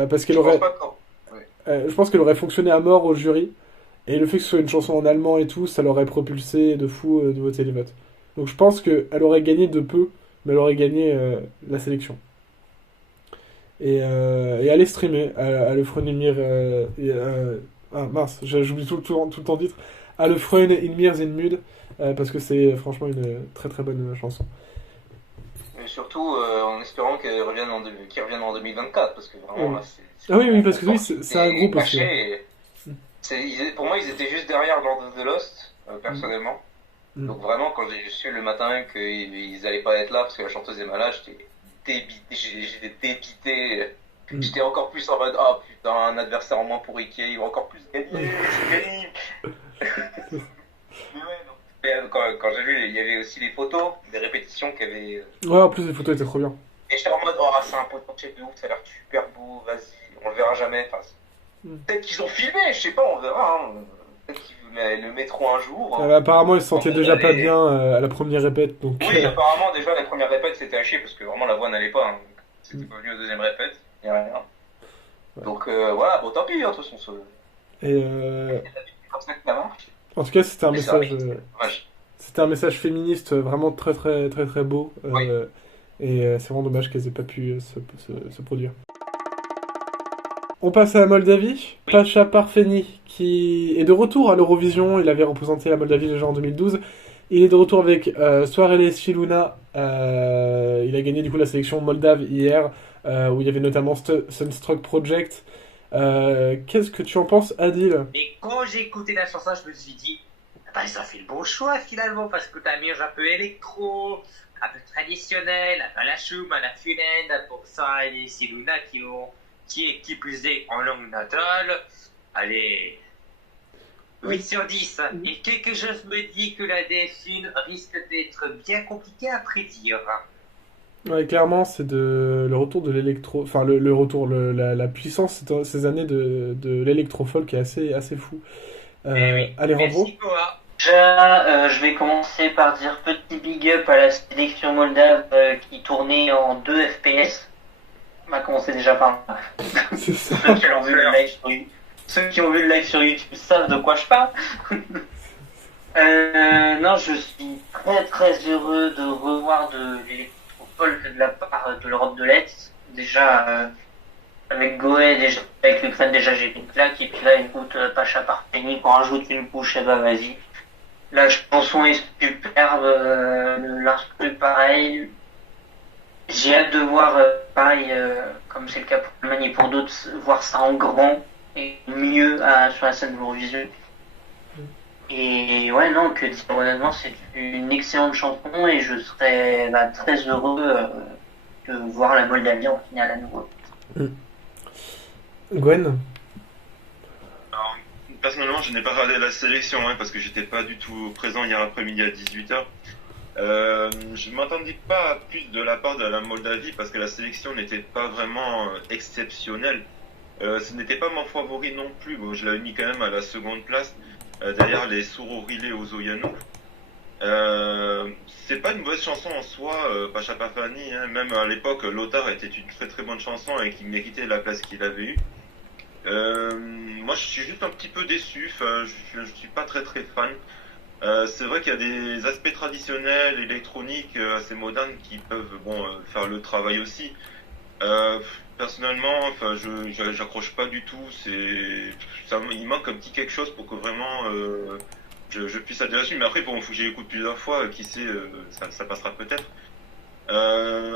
Parce qu'elle aurait... je pense qu'elle aurait fonctionné à mort au jury. Et le fait que ce soit une chanson en allemand et tout, ça l'aurait propulsé de fou de voter les votes. Donc je pense qu'elle aurait gagné de peu, mais elle aurait gagné la sélection. Et allez streamer à le Freunde mince, j'oublie tout le temps le titre. À le Freunde in Mir in Mud, parce que c'est franchement une très très bonne chanson. Et surtout en espérant qu'ils reviennent en 2024, parce que vraiment là, ah oui, parce que oui, c'est un groupe aussi. Pour moi, ils étaient juste derrière Lord of the Lost, personnellement. Donc vraiment, quand j'ai su le matin qu'ils allaient pas être là parce que la chanteuse est malade, j'étais débité. J'étais encore plus en mode, ah putain, un adversaire en moins pour Ike, il va encore plus gagner, Mais ouais, non. Et quand j'ai vu, il y avait aussi les photos, des répétitions qu'il y avait. Ouais, en plus les photos étaient trop bien. Et j'étais en mode, oh, c'est un potentiel de ouf, ça a l'air super beau, vas-y, on le verra jamais. Enfin, peut-être qu'ils ont filmé, je sais pas, on verra. Hein. Peut-être qu'ils le mettront un jour. Hein. Apparemment, ils se sentaient déjà pas bien à la première répète. Donc, oui, apparemment, déjà, la première répète, c'était à chier parce que vraiment la voix n'allait pas. Hein. C'était pas venu aux deuxième répète, il n'y a rien. Ouais. Donc voilà, bon, tant pis, hein, de toute façon. Et comme ça que ça marche. En tout cas, c'était un message. C'était un message féministe vraiment très très très très beau. Oui. Et c'est vraiment dommage qu'elles aient pas pu se produire. On passe à la Moldavie. Pasha Parfeni, qui est de retour à l'Eurovision. Il avait représenté la Moldavie déjà en 2012. Il est de retour avec Soarele Siluna. Il a gagné du coup la sélection moldave hier, où il y avait notamment Sunstruck Project. Qu'est-ce que tu en penses, Adil? Et quand j'ai écouté la chanson, je me suis dit, bah, ça fait le bon choix finalement, parce que t'as mis un peu électro, un peu traditionnel, un peu la choum, un la funène, pour ça et Siluna qui qui plus est en langue natale. Allez, 8 sur 10. Et quelque chose me dit que la DS1 risque d'être bien compliquée à prédire. Ouais, clairement, c'est le retour de l'électro... Enfin, le retour, la puissance ces années de l'électro-folk est assez fou. Alejandro? Merci, Koa. Déjà, je vais commencer par dire petit big up à la sélection moldave qui tournait en 2 FPS. On va commencer déjà par là. C'est ça. Ceux qui ont vu le live sur YouTube savent de quoi je parle. Non, je suis très très heureux de revoir de l'électro-folk de la part de l'Europe de l'Est. Déjà, avec Goé, déjà, avec l'Ukraine, déjà j'ai une claque. Et puis là, écoute, Pacha Parfeni, qu'on rajoute une couche, et bah vas-y. La chanson est superbe, l'instru pareil. J'ai hâte de voir, pareil, comme c'est le cas pour Allemagne et pour d'autres, voir ça en grand et mieux sur la scène de l'Eurovision. Et ouais, non, que dire honnêtement, c'est une excellente chanson et je serais très heureux de voir la Moldavie en finale à nouveau. Gwen? Alors, personnellement, je n'ai pas regardé la sélection parce que j'étais pas du tout présent hier après-midi à 18h. Je m'attendais pas à plus de la part de la Moldavie parce que la sélection n'était pas vraiment exceptionnelle. Ce n'était pas mon favori non plus. Bon, je l'avais mis quand même à la seconde place derrière les Surorile aux Oyanou. C'est pas une mauvaise chanson en soi, Pacha Pafani. Même à l'époque, Lothar était une très très bonne chanson et qui méritait la place qu'il avait eue. Moi, je suis juste un petit peu déçu. Je suis pas très très fan. C'est vrai qu'il y a des aspects traditionnels, électroniques, assez modernes qui peuvent faire le travail aussi. Personnellement, j'accroche pas du tout. Il manque un petit quelque chose pour que vraiment je puisse adhérer dessus. Mais après, faut que j'y écoute plusieurs fois. Qui sait, ça passera peut-être.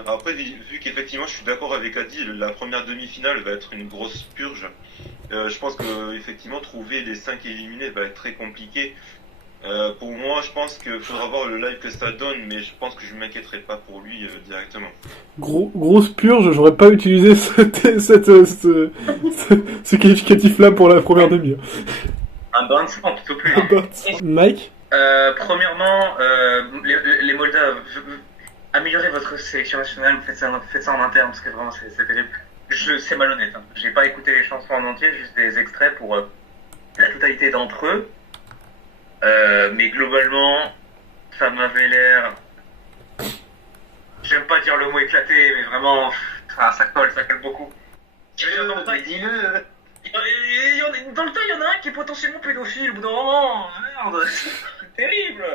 Après, vu qu'effectivement, je suis d'accord avec Adi, la première demi-finale va être une grosse purge. Je pense que effectivement, trouver les 5 éliminés va être très compliqué. Pour moi, je pense qu'il faudra voir le live que ça donne, mais je pense que je m'inquiéterai pas pour lui directement. Grosse purge, j'aurais pas utilisé ce qualificatif-là pour la première demi. Un bain de sang, plutôt plus. Mike? Premièrement, les Moldaves, améliorez votre sélection nationale, faites ça en interne, parce que vraiment, c'est terrible. C'est malhonnête. J'ai pas écouté les chansons en entier, juste des extraits pour la totalité d'entre eux. Mais globalement, ça m'avait l'air... J'aime pas dire le mot éclaté, mais vraiment, ça colle beaucoup. Dans le tas, dis-le. Dans le tas, il y en a un qui est potentiellement pédophile, au bout d'un moment. Merde, c'est terrible.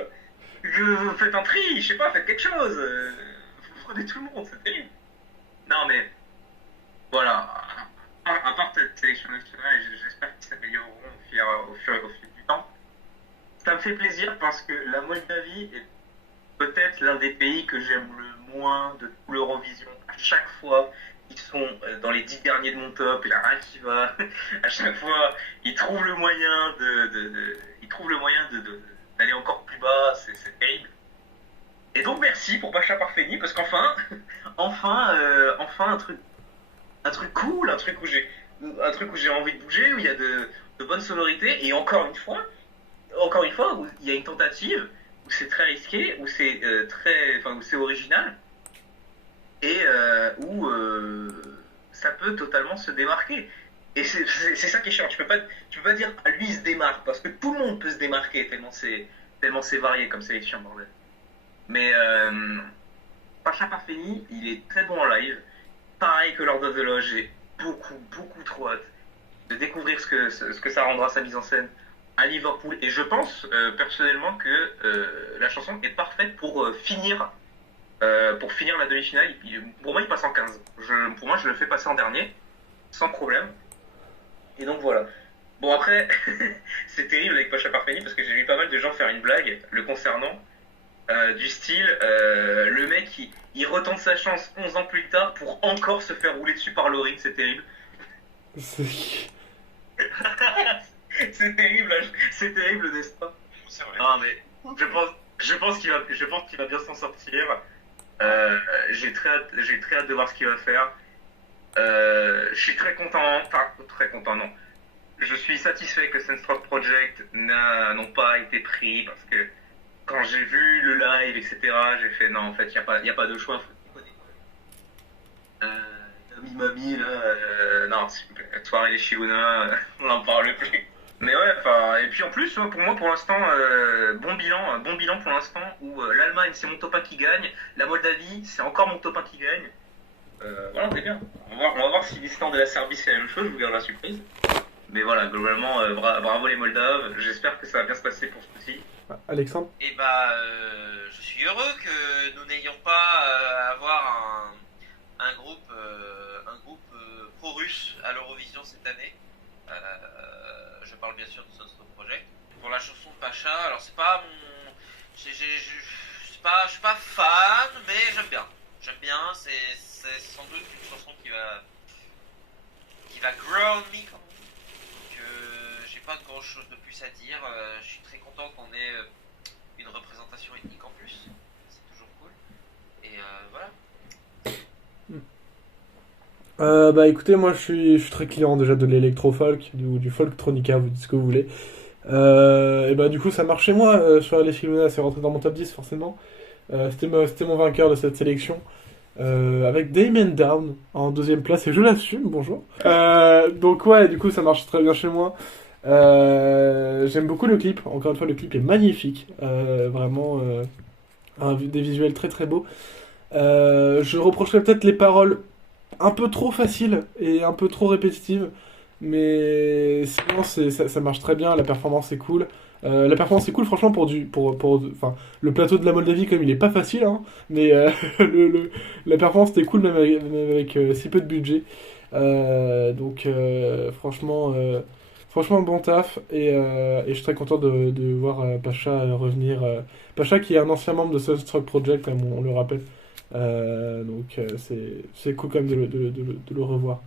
Faites un tri, je sais pas, faites quelque chose. Vous prenez tout le monde, c'est terrible. Non, mais voilà. À part cette sélection nationale, j'espère qu'ils s'amélioreront au fil du temps. Ça me fait plaisir parce que la Moldavie est peut-être l'un des pays que j'aime le moins de tout l'Eurovision. À chaque fois, ils sont dans les 10 derniers de mon top, il n'y a rien qui va. À chaque fois, ils trouvent le moyen d'aller encore plus bas, c'est terrible. Et donc merci pour Pacha Parfeni parce qu'enfin, un truc cool, un truc où j'ai envie de bouger, où il y a de bonnes sonorités, et encore une fois, où il y a une tentative, où c'est très risqué, où c'est où c'est original, et où ça peut totalement se démarquer. Et c'est ça qui est chiant. Tu peux pas dire ah, lui il se démarque, parce que tout le monde peut se démarquer tellement c'est varié comme sélection, bordel. Mais Pacha Parfeni, il est très bon en live. Pareil que Lord of the Lodge, j'ai beaucoup trop hâte de découvrir ce que ça rendra sa mise en scène à Liverpool. Et je pense personnellement que la chanson est parfaite pour finir la demi-finale. Pour moi, il passe en 15. Pour moi, je le fais passer en dernier, sans problème. Et donc voilà. Bon après, c'est terrible avec Pacha Parfeni parce que j'ai vu pas mal de gens faire une blague le concernant. Du style, le mec il retente sa chance 11 ans plus tard pour encore se faire rouler dessus par Laurie, c'est terrible. C'est terrible le destin. C'est vrai. Non mais je pense qu'il va bien s'en sortir. J'ai très hâte de voir ce qu'il va faire. Je suis très content, enfin très content non. Je suis satisfait que Sunstroke Project n'ont pas été pris parce que quand j'ai vu le live, etc., j'ai fait non, en fait, il y a pas de choix, faut déconner. Mamie, là, non, s'il vous plaît, soirée les Shibuna, on n'en parle plus. Mais ouais, enfin, et puis en plus, pour moi, pour l'instant, bon bilan pour l'instant, où l'Allemagne, c'est mon top 1 qui gagne, la Moldavie, c'est encore mon top 1 qui gagne. Voilà, c'est bien. On va voir si l'Islande et la Serbie, c'est la même chose, je vous garde la surprise. Mais voilà, globalement, bravo les Moldaves, j'espère que ça va bien se passer pour ce coup-ci. Alexandre? Et bah, je suis heureux que nous n'ayons pas à avoir un groupe pro-russe à l'Eurovision cette année. Je parle bien sûr de Sunstroke Project. Pour la chanson de Pacha, alors c'est pas mon, je suis pas fan, mais j'aime bien. J'aime bien, c'est sans doute une chanson qui va grow me, comme on dit. Donc j'ai pas grand chose de plus à dire. Je suis très content qu'on ait une représentation ethnique en plus. C'est toujours cool. Et voilà. Bah écoutez, moi je suis très client déjà de l'électro-folk, du folk-tronica, vous dites ce que vous voulez. Et bah du coup ça marche chez moi, sur les Filmona, c'est rentré dans mon top 10 forcément. C'était mon vainqueur de cette sélection. Avec Damien Down en deuxième place, et je l'assume, bonjour. Donc ouais, du coup ça marche très bien chez moi. J'aime beaucoup le clip, encore une fois le clip est magnifique, vraiment des visuels très très beaux. Je reprocherais peut-être les paroles un peu trop faciles et un peu trop répétitives, mais sinon ça marche très bien, la performance est cool. La performance est cool franchement enfin, le plateau de la Moldavie comme il est pas facile, hein, mais la performance était cool même avec si peu de budget. Donc franchement bon taf, et je suis très content de voir Pacha revenir. Pacha qui est un ancien membre de Sunstroke Project, comme on le rappelle. Donc c'est cool quand même de le revoir.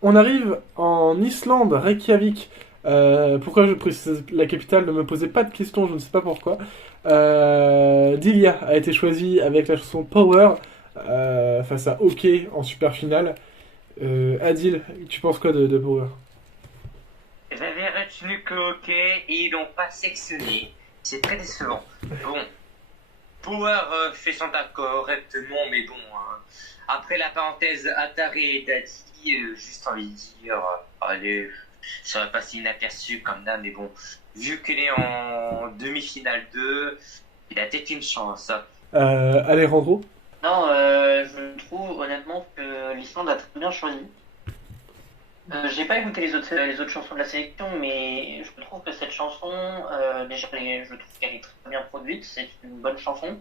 On arrive en Islande, Reykjavik. Pourquoi je précise la capitale? Ne me posez pas de questions, je ne sais pas pourquoi. Dilia a été choisie avec la chanson Power face à OK en super finale. Adil, tu penses quoi de Power? J'avais retenu que OK et ils l'ont pas sectionné. C'est très décevant. Bon, Power fait son taf correctement, mais bon, après la parenthèse Atari et Dati, juste envie de dire, allez, ça va passer inaperçu comme d'hab, mais bon, vu qu'elle est en demi-finale 2, il a peut-être une chance. Alejandro? Non, je trouve honnêtement que l'Islande a très bien choisi. J'ai pas écouté les autres chansons de la sélection, mais je trouve que cette chanson, déjà, je trouve qu'elle est très bien produite, c'est une bonne chanson.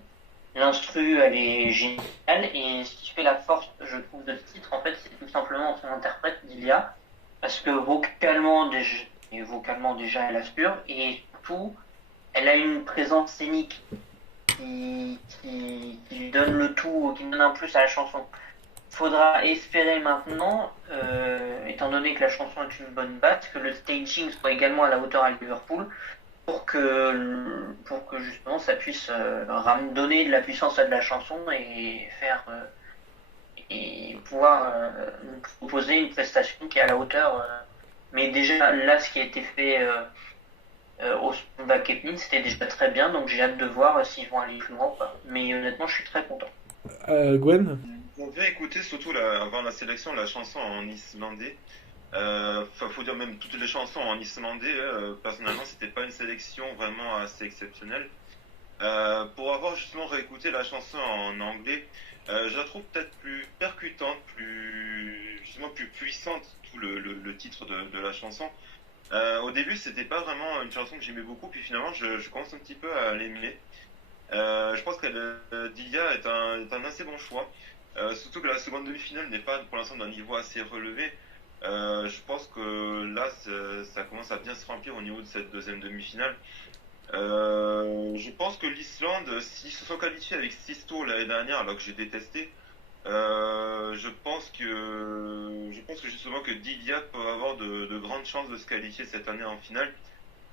L'instru, elle est géniale, et ce qui fait la force, je trouve, de ce titre, en fait, c'est tout simplement son interprète, Dilia, parce que vocalement déjà, elle assure, et surtout, elle a une présence scénique qui lui donne le tout, qui donne un plus à la chanson. Faudra espérer maintenant, étant donné que la chanson est une bonne base, que le staging soit également à la hauteur à Liverpool, pour que justement ça puisse donner de la puissance à de la chanson et faire et pouvoir nous proposer une prestation qui est à la hauteur. Mais déjà là, ce qui a été fait au Sonda Kepnin, c'était déjà très bien, donc j'ai hâte de voir s'ils vont aller plus loin ou pas. Mais honnêtement, je suis très content. Gwen? On devait écouter surtout avant la sélection la chanson en islandais. Faut dire même toutes les chansons en islandais. Personnellement, c'était pas une sélection vraiment assez exceptionnelle. Pour avoir justement réécouté la chanson en anglais, je la trouve peut-être plus percutante, plus puissante, tout le titre de la chanson. Au début, c'était pas vraiment une chanson que j'aimais beaucoup, puis finalement, je commence un petit peu à l'aimer. Je pense que Dilia est un assez bon choix. Surtout que la seconde demi-finale n'est pas pour l'instant d'un niveau assez relevé. Je pense que là, ça commence à bien se remplir au niveau de cette deuxième demi-finale. Je pense que l'Islande, s'ils se sont qualifiés avec 6 tours l'année dernière, alors que j'ai détesté, je pense que justement que Dilia peut avoir de grandes chances de se qualifier cette année en finale.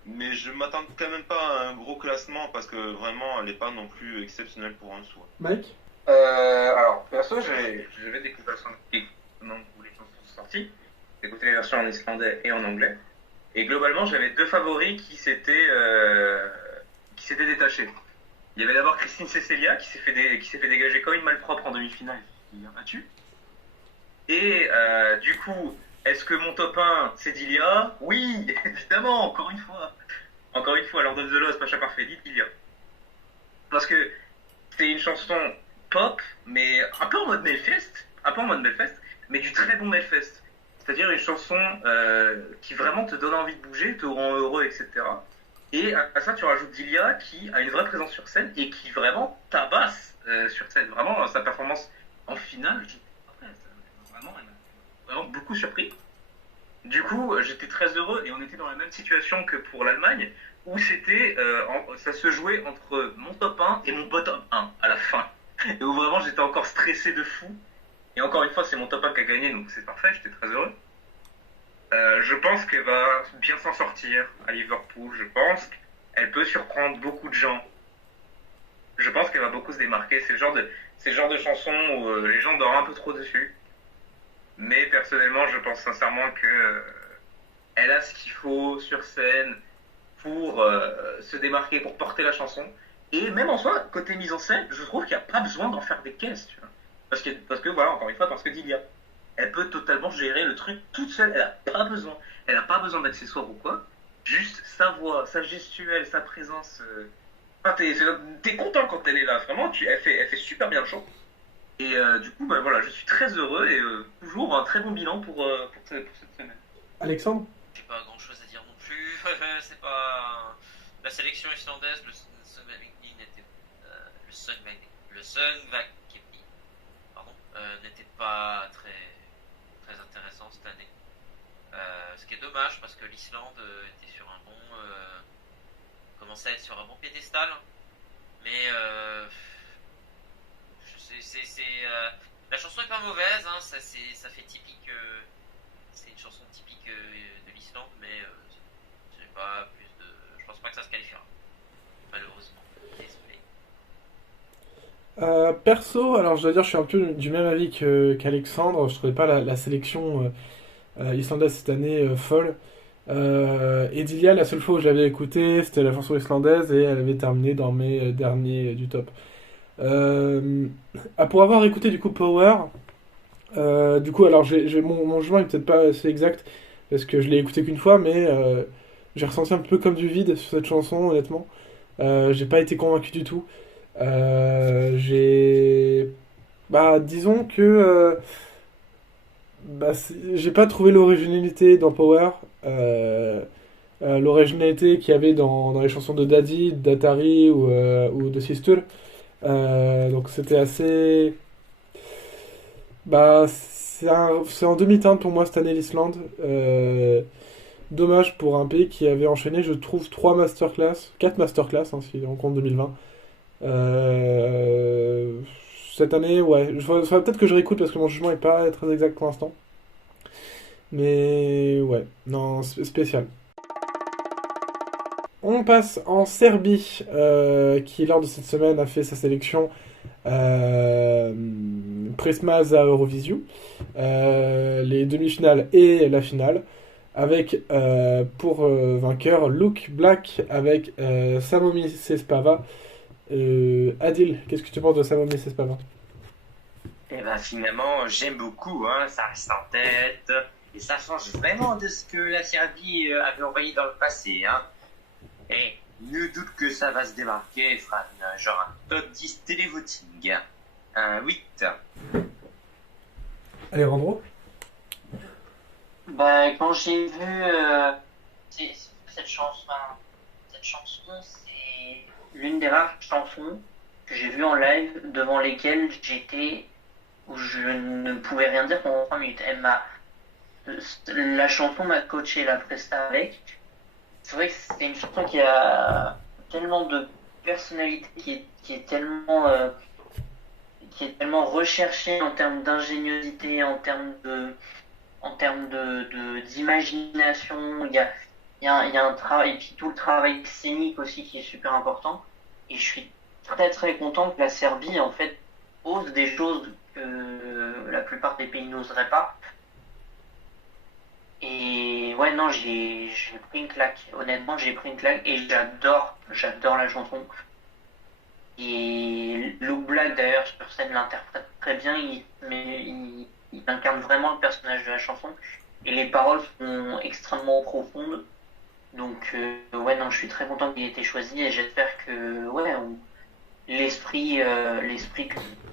Mais je m'attends quand même pas à un gros classement parce que vraiment elle n'est pas non plus exceptionnelle pour un choix. Mike? Alors, perso, j'avais découvert ça au moment où les chansons sont sorties. J'ai écouté les versions en islandais et en anglais. Et globalement, j'avais deux favoris qui s'étaient détachés. Il y avait d'abord Christine Cecilia qui s'est fait dégager comme une malpropre en demi-finale. Il l'a battu. Et du coup, est-ce que mon top 1 c'est Dilia? Oui, évidemment, encore une fois. Encore une fois, Lord of the Lost, Pacha Parfait, Dilia. Parce que c'est une chanson pop, mais un peu en mode Melfest, mais du très bon Melfest. C'est-à-dire une chanson qui vraiment te donne envie de bouger, te rend heureux, etc. Et à ça, tu rajoutes Dilia qui a une vraie présence sur scène et qui vraiment tabasse sur scène. Vraiment, sa performance en finale, elle m'a vraiment beaucoup surpris. Du coup, j'étais très heureux et on était dans la même situation que pour l'Allemagne, où ça se jouait entre mon top 1 et mon bottom 1 à la fin. Et où vraiment j'étais encore stressé de fou. Et encore une fois, c'est mon top 1 qui a gagné, donc c'est parfait, j'étais très heureux. Je pense qu'elle va bien s'en sortir à Liverpool. Je pense qu'elle peut surprendre beaucoup de gens. Je pense qu'elle va beaucoup se démarquer. C'est le genre de chanson où les gens dorment un peu trop dessus. Mais personnellement, je pense sincèrement que elle a ce qu'il faut sur scène pour se démarquer, pour porter la chanson. Et même en soi, côté mise en scène, je trouve qu'il n'y a pas besoin d'en faire des caisses, tu vois. Parce que voilà, encore une fois, parce que Dilia, elle peut totalement gérer le truc toute seule. Elle n'a pas besoin d'accessoires ou quoi. Juste sa voix, sa gestuelle, sa présence. Enfin, t'es content quand elle est là. Vraiment, elle fait super bien le show. Et du coup, bah, voilà, je suis très heureux et toujours un très bon bilan pour cette semaine. Alexandre? J'ai pas grand chose à dire non plus. C'est pas. La sélection islandaise, le Sungvakepi, pardon, n'était pas très intéressant cette année. Ce qui est dommage parce que l'Islande était sur un bon. Commençait à être sur un bon piédestal. Mais. La chanson est pas mauvaise, hein, ça fait typique. C'est une chanson typique de l'Islande, mais c'est pas plus de. Je pense pas que ça se qualifiera. Malheureusement. Désolé. Perso, alors je dois dire, je suis un peu du même avis qu'Alexandre. Je trouvais pas la sélection islandaise cette année folle. Edilia, la seule fois où je l'avais écoutée, c'était la chanson islandaise et elle avait terminé dans mes derniers du top. Pour avoir écouté du coup Power, du coup, alors mon jugement est peut-être pas assez exact parce que je l'ai écouté qu'une fois, mais j'ai ressenti un peu comme du vide sur cette chanson, honnêtement. J'ai pas été convaincu du tout. Disons que j'ai pas trouvé l'originalité dans Power. L'originalité qu'il y avait dans les chansons de Daddy, d'Atari ou de Sister. Donc c'était assez. C'est en demi-teinte pour moi cette année l'Islande. Dommage pour un pays qui avait enchaîné, je trouve, 4 masterclass, hein, si on compte 2020. Cette année, ouais. Il faudrait peut-être que je réécoute parce que mon jugement n'est pas très exact pour l'instant. Mais ouais, non, spécial. On passe en Serbie, qui lors de cette semaine a fait sa sélection Prisma za Eurovision, les demi-finales et la finale, avec pour vainqueur Luke Black avec Samomi Sespava. Adil, qu'est-ce que tu penses de Samomi Sespava? Eh ben finalement, j'aime beaucoup, hein, ça reste en tête, et ça change vraiment de ce que la Serbie avait envoyé dans le passé, hein. Et nul doute que ça va se démarquer, Fran, genre un top 10 télévoting, un 8. Allez, Randro? Quand j'ai vu cette chanson, c'est l'une des rares chansons que j'ai vues en live devant lesquelles où je ne pouvais rien dire pendant 3 minutes. La chanson m'a coaché la presta avec. C'est vrai que c'est une chanson qui a tellement de personnalité, qui est tellement recherchée en termes d'ingéniosité, en termes d'imagination. Il y a un travail, et puis tout le travail scénique aussi qui est super important. Et je suis très très content que la Serbie, en fait, ose des choses que la plupart des pays n'oseraient pas. Et ouais, non, j'ai pris une claque. Honnêtement, j'ai pris une claque et j'adore la chanson. Et Luke Black, d'ailleurs, sur scène, l'interprète très bien. Il incarne vraiment le personnage de la chanson. Et les paroles sont extrêmement profondes. Donc, ouais, non, je suis très content qu'il ait été choisi. Et j'espère que, ouais, l'esprit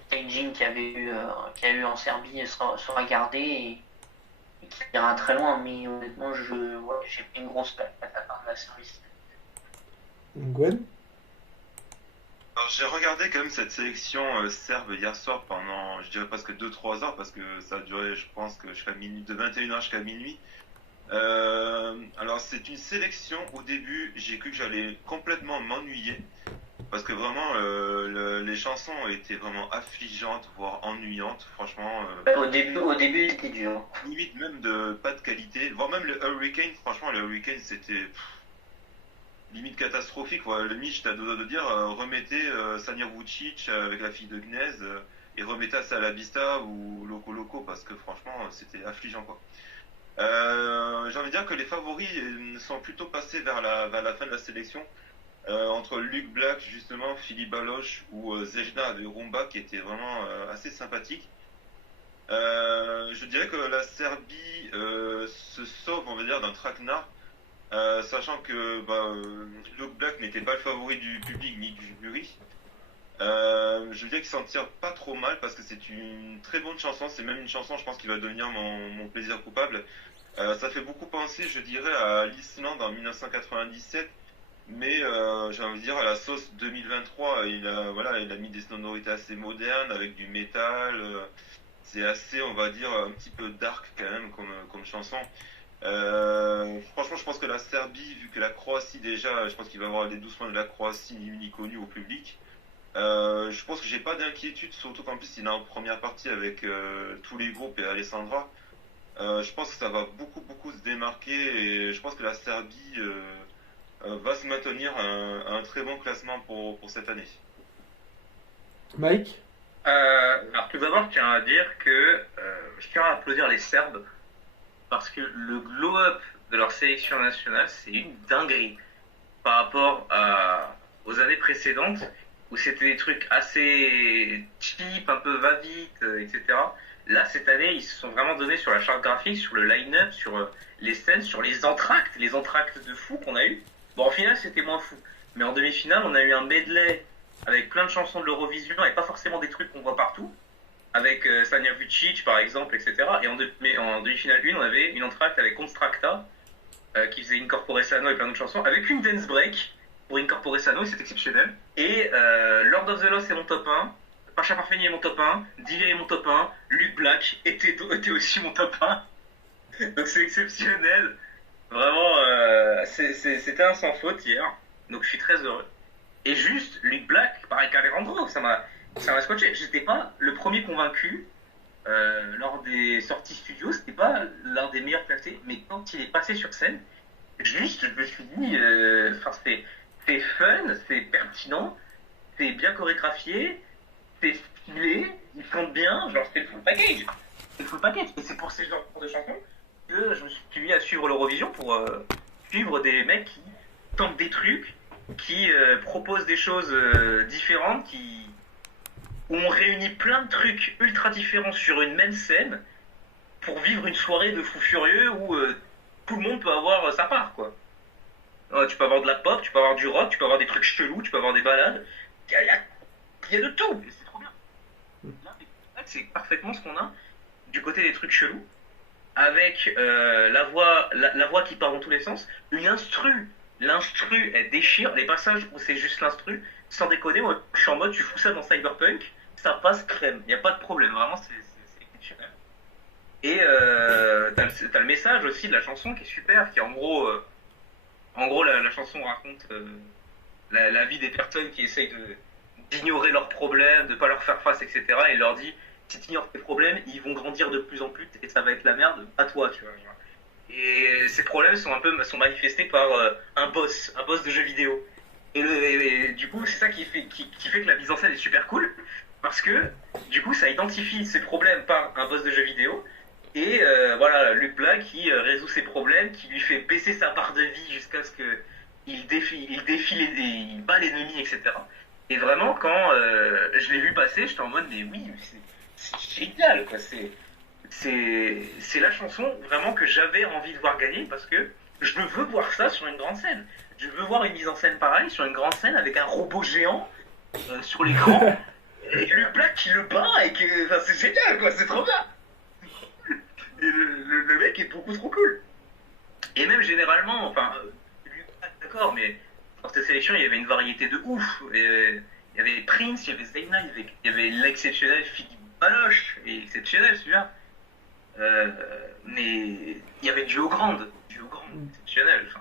staging qu'il y a eu en Serbie sera gardé et qu'il ira très loin. Mais honnêtement, j'ai pris une grosse claque à la part de la Serbie. Gwen? Alors, j'ai regardé quand même cette sélection serbe hier soir pendant, je dirais presque 2-3 heures, parce que ça a duré, je pense, que jusqu'à minuit, de 21h jusqu'à minuit. Alors, c'est une sélection, au début, j'ai cru que j'allais complètement m'ennuyer, parce que vraiment, les chansons étaient vraiment affligeantes, voire ennuyantes, franchement. Au début, c'était dur. Limite même de pas de qualité, voire même le Hurricane, franchement, le Hurricane, c'était limite catastrophique. Voilà, le Mitch, t'as deux doigts de dire, remettez Sanja Vucic avec la fille de Gnez et remettez à Salavista ou Loco Loco, parce que franchement, c'était affligeant, quoi. J'ai envie de dire que les favoris sont plutôt passés vers la fin de la sélection, entre Luke Black, justement, Philippe Baloch ou Zejna de Rumba, qui était vraiment assez sympathique. Je dirais que la Serbie se sauve, on va dire, d'un traquenard, sachant que Luke Black n'était pas le favori du public ni du jury. Je dirais qu'il s'en tire pas trop mal, parce que c'est une très bonne chanson. C'est même une chanson, je pense, qui va devenir mon plaisir coupable. Ça fait beaucoup penser, je dirais, à l'Islande en 1997, mais j'ai envie de dire à la sauce 2023. Il a mis des sonorités assez modernes avec du métal. C'est assez, on va dire, un petit peu dark quand même comme chanson. Franchement, je pense que la Serbie, vu que la Croatie déjà, je pense qu'il va y avoir les 12 points de la Croatie ni connus au public. Je pense que j'ai pas d'inquiétude, surtout qu'en plus il est en première partie avec tous les groupes et Alessandra. Je pense que ça va beaucoup se démarquer, et je pense que la Serbie va se maintenir un très bon classement pour cette année. Mike? Alors tout d'abord, je tiens à dire que je tiens à applaudir les Serbes, parce que le glow-up de leur sélection nationale, c'est une dinguerie par rapport aux années précédentes, où c'était des trucs assez cheap, un peu va-vite, etc. Là, cette année, ils se sont vraiment donnés sur la charte graphique, sur le line-up, sur les scènes, sur les entractes de fou qu'on a eu. Bon, en finale, c'était moins fou. Mais en demi-finale, on a eu un medley avec plein de chansons de l'Eurovision, et pas forcément des trucs qu'on voit partout, avec Sanja Vucic, par exemple, etc. Et en demi-finale 1, on avait une entracte avec Constracta, qui faisait Incorpore Sano et plein d'autres chansons, avec une dance break pour Incorpore Sano, et c'est exceptionnel. Et Lord of the Lost est mon top 1, Pacha Parfeni est mon top 1, Divier est mon top 1, Luke Black était aussi mon top 1. Donc c'est exceptionnel. Vraiment, c'était un sans faute hier. Donc je suis très heureux. Et juste, Luke Black, pareil qu'Alejandro, ça m'a scotché. J'étais pas le premier convaincu lors des sorties studio, c'était pas l'un des meilleurs placés, mais quand il est passé sur scène, juste, je me suis dit, c'est fun, c'est pertinent, c'est bien chorégraphié, c'est stylé, il chante bien, genre c'est le full package. C'est le full package. Et c'est pour ces genres de chansons que je me suis mis à suivre l'Eurovision, pour suivre des mecs qui tentent des trucs, qui proposent des choses différentes, où on réunit plein de trucs ultra différents sur une même scène pour vivre une soirée de fous furieux où tout le monde peut avoir sa part, quoi. Tu peux avoir de la pop, tu peux avoir du rock, tu peux avoir des trucs chelous, tu peux avoir des balades. Il y a de tout, et c'est trop bien. Là, c'est parfaitement ce qu'on a du côté des trucs chelous, avec la voix qui part dans tous les sens, une instru. L'instru, elle déchire. Les passages où c'est juste l'instru, sans déconner, moi je suis en mode, tu fous ça dans Cyberpunk, ça passe crème, il n'y a pas de problème, vraiment c'est exceptionnel. Et t'as le message aussi de la chanson qui est super, qui est en gros la chanson raconte la vie des personnes qui essayent d'ignorer leurs problèmes, de pas leur faire face, etc. Et il leur dit, si tu ignores tes problèmes, ils vont grandir de plus en plus et ça va être la merde à toi, tu vois. Et ces problèmes sont manifestés par un boss de jeu vidéo. Et du coup, c'est ça qui fait que la mise en scène est super cool, parce que du coup ça identifie ses problèmes par un boss de jeu vidéo. Et voilà, Luke Black qui résout ses problèmes, qui lui fait baisser sa barre de vie jusqu'à ce que il il bat l'ennemi, etc. Et vraiment, quand je l'ai vu passer, j'étais en mode, mais oui, c'est génial, quoi. C'est la chanson vraiment que j'avais envie de voir gagner parce que je veux voir ça sur une grande scène. Je veux voir une mise en scène pareille sur une grande scène avec un robot géant sur l'écran et Luke Black qui le bat et que, enfin, c'est génial, quoi. C'est trop bien. Et le mec est beaucoup trop cool. Et même généralement, enfin, d'accord, mais dans cette sélection, il y avait une variété de ouf. Et, il y avait Prince, il y avait Zayn, il y avait l'exceptionnel Philippe Baloche, et exceptionnel celui-là. Mais il y avait Duo Grande, exceptionnel. Enfin,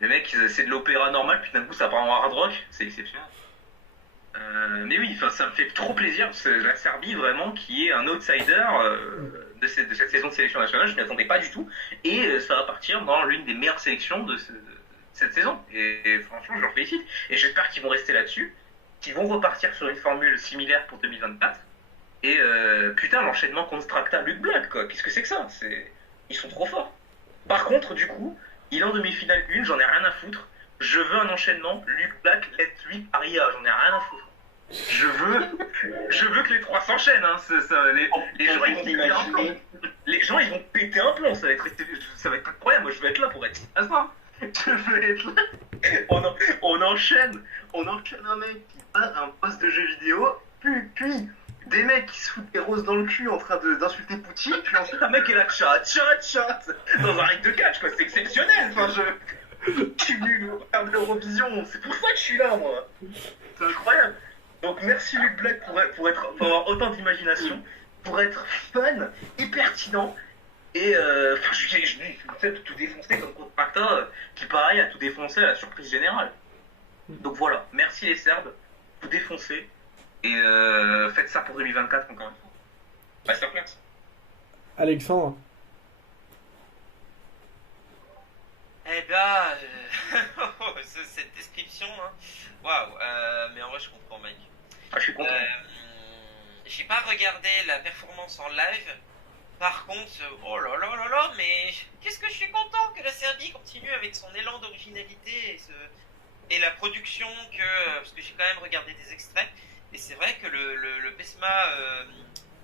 les mecs, c'est de l'opéra normal, puis d'un coup ça part en hard rock, c'est exceptionnel. Mais oui, enfin, ça me fait trop plaisir, c'est la Serbie vraiment qui est un outsider de cette saison de sélection nationale, je ne m'y attendais pas du tout, et ça va partir dans l'une des meilleures sélections de cette saison, et franchement je leur félicite, et j'espère qu'ils vont rester là-dessus, qu'ils vont repartir sur une formule similaire pour 2024, et putain l'enchaînement contre Stracta, Luke Black, quoi, qu'est-ce que c'est que ça, ils sont trop forts. Par contre, du coup, il est en demi-finale 1, j'en ai rien à foutre, je veux un enchaînement, Luke Black, Let 8, Aria, j'en ai rien à foutre. Je veux que les trois s'enchaînent, hein. Les gens ils vont péter un plomb. Les gens ils vont péter un plomb, ça va être incroyable. Moi je veux être là pour être à ça. Je veux être là. On enchaîne un mec qui bat un boss de jeu vidéo, puis des mecs qui se foutent des roses dans le cul en train d'insulter Poutine, puis ensuite un mec est là chat dans un ring de catch, quoi. C'est exceptionnel. Enfin je suis venu regarder l'Eurovision, c'est pour ça que je suis là moi. C'est incroyable. Donc merci Luke Black pour avoir autant d'imagination, pour être fun et pertinent. Et je lui fait tout défoncer comme contre Pacta, qui pareil a tout défoncé à la surprise générale. Donc voilà, merci les Serbes, vous défoncez. Et faites ça pour 2024 encore une fois. Masterclass. Alexandre. Eh ben, cette description, hein. Waouh, mais en vrai je comprends mec. Ah, je suis content. J'ai pas regardé la performance en live. Par contre, oh là là là là, mais qu'est-ce que je suis content que la Serbie continue avec son élan d'originalité et la production parce que j'ai quand même regardé des extraits. Et c'est vrai que le Pesma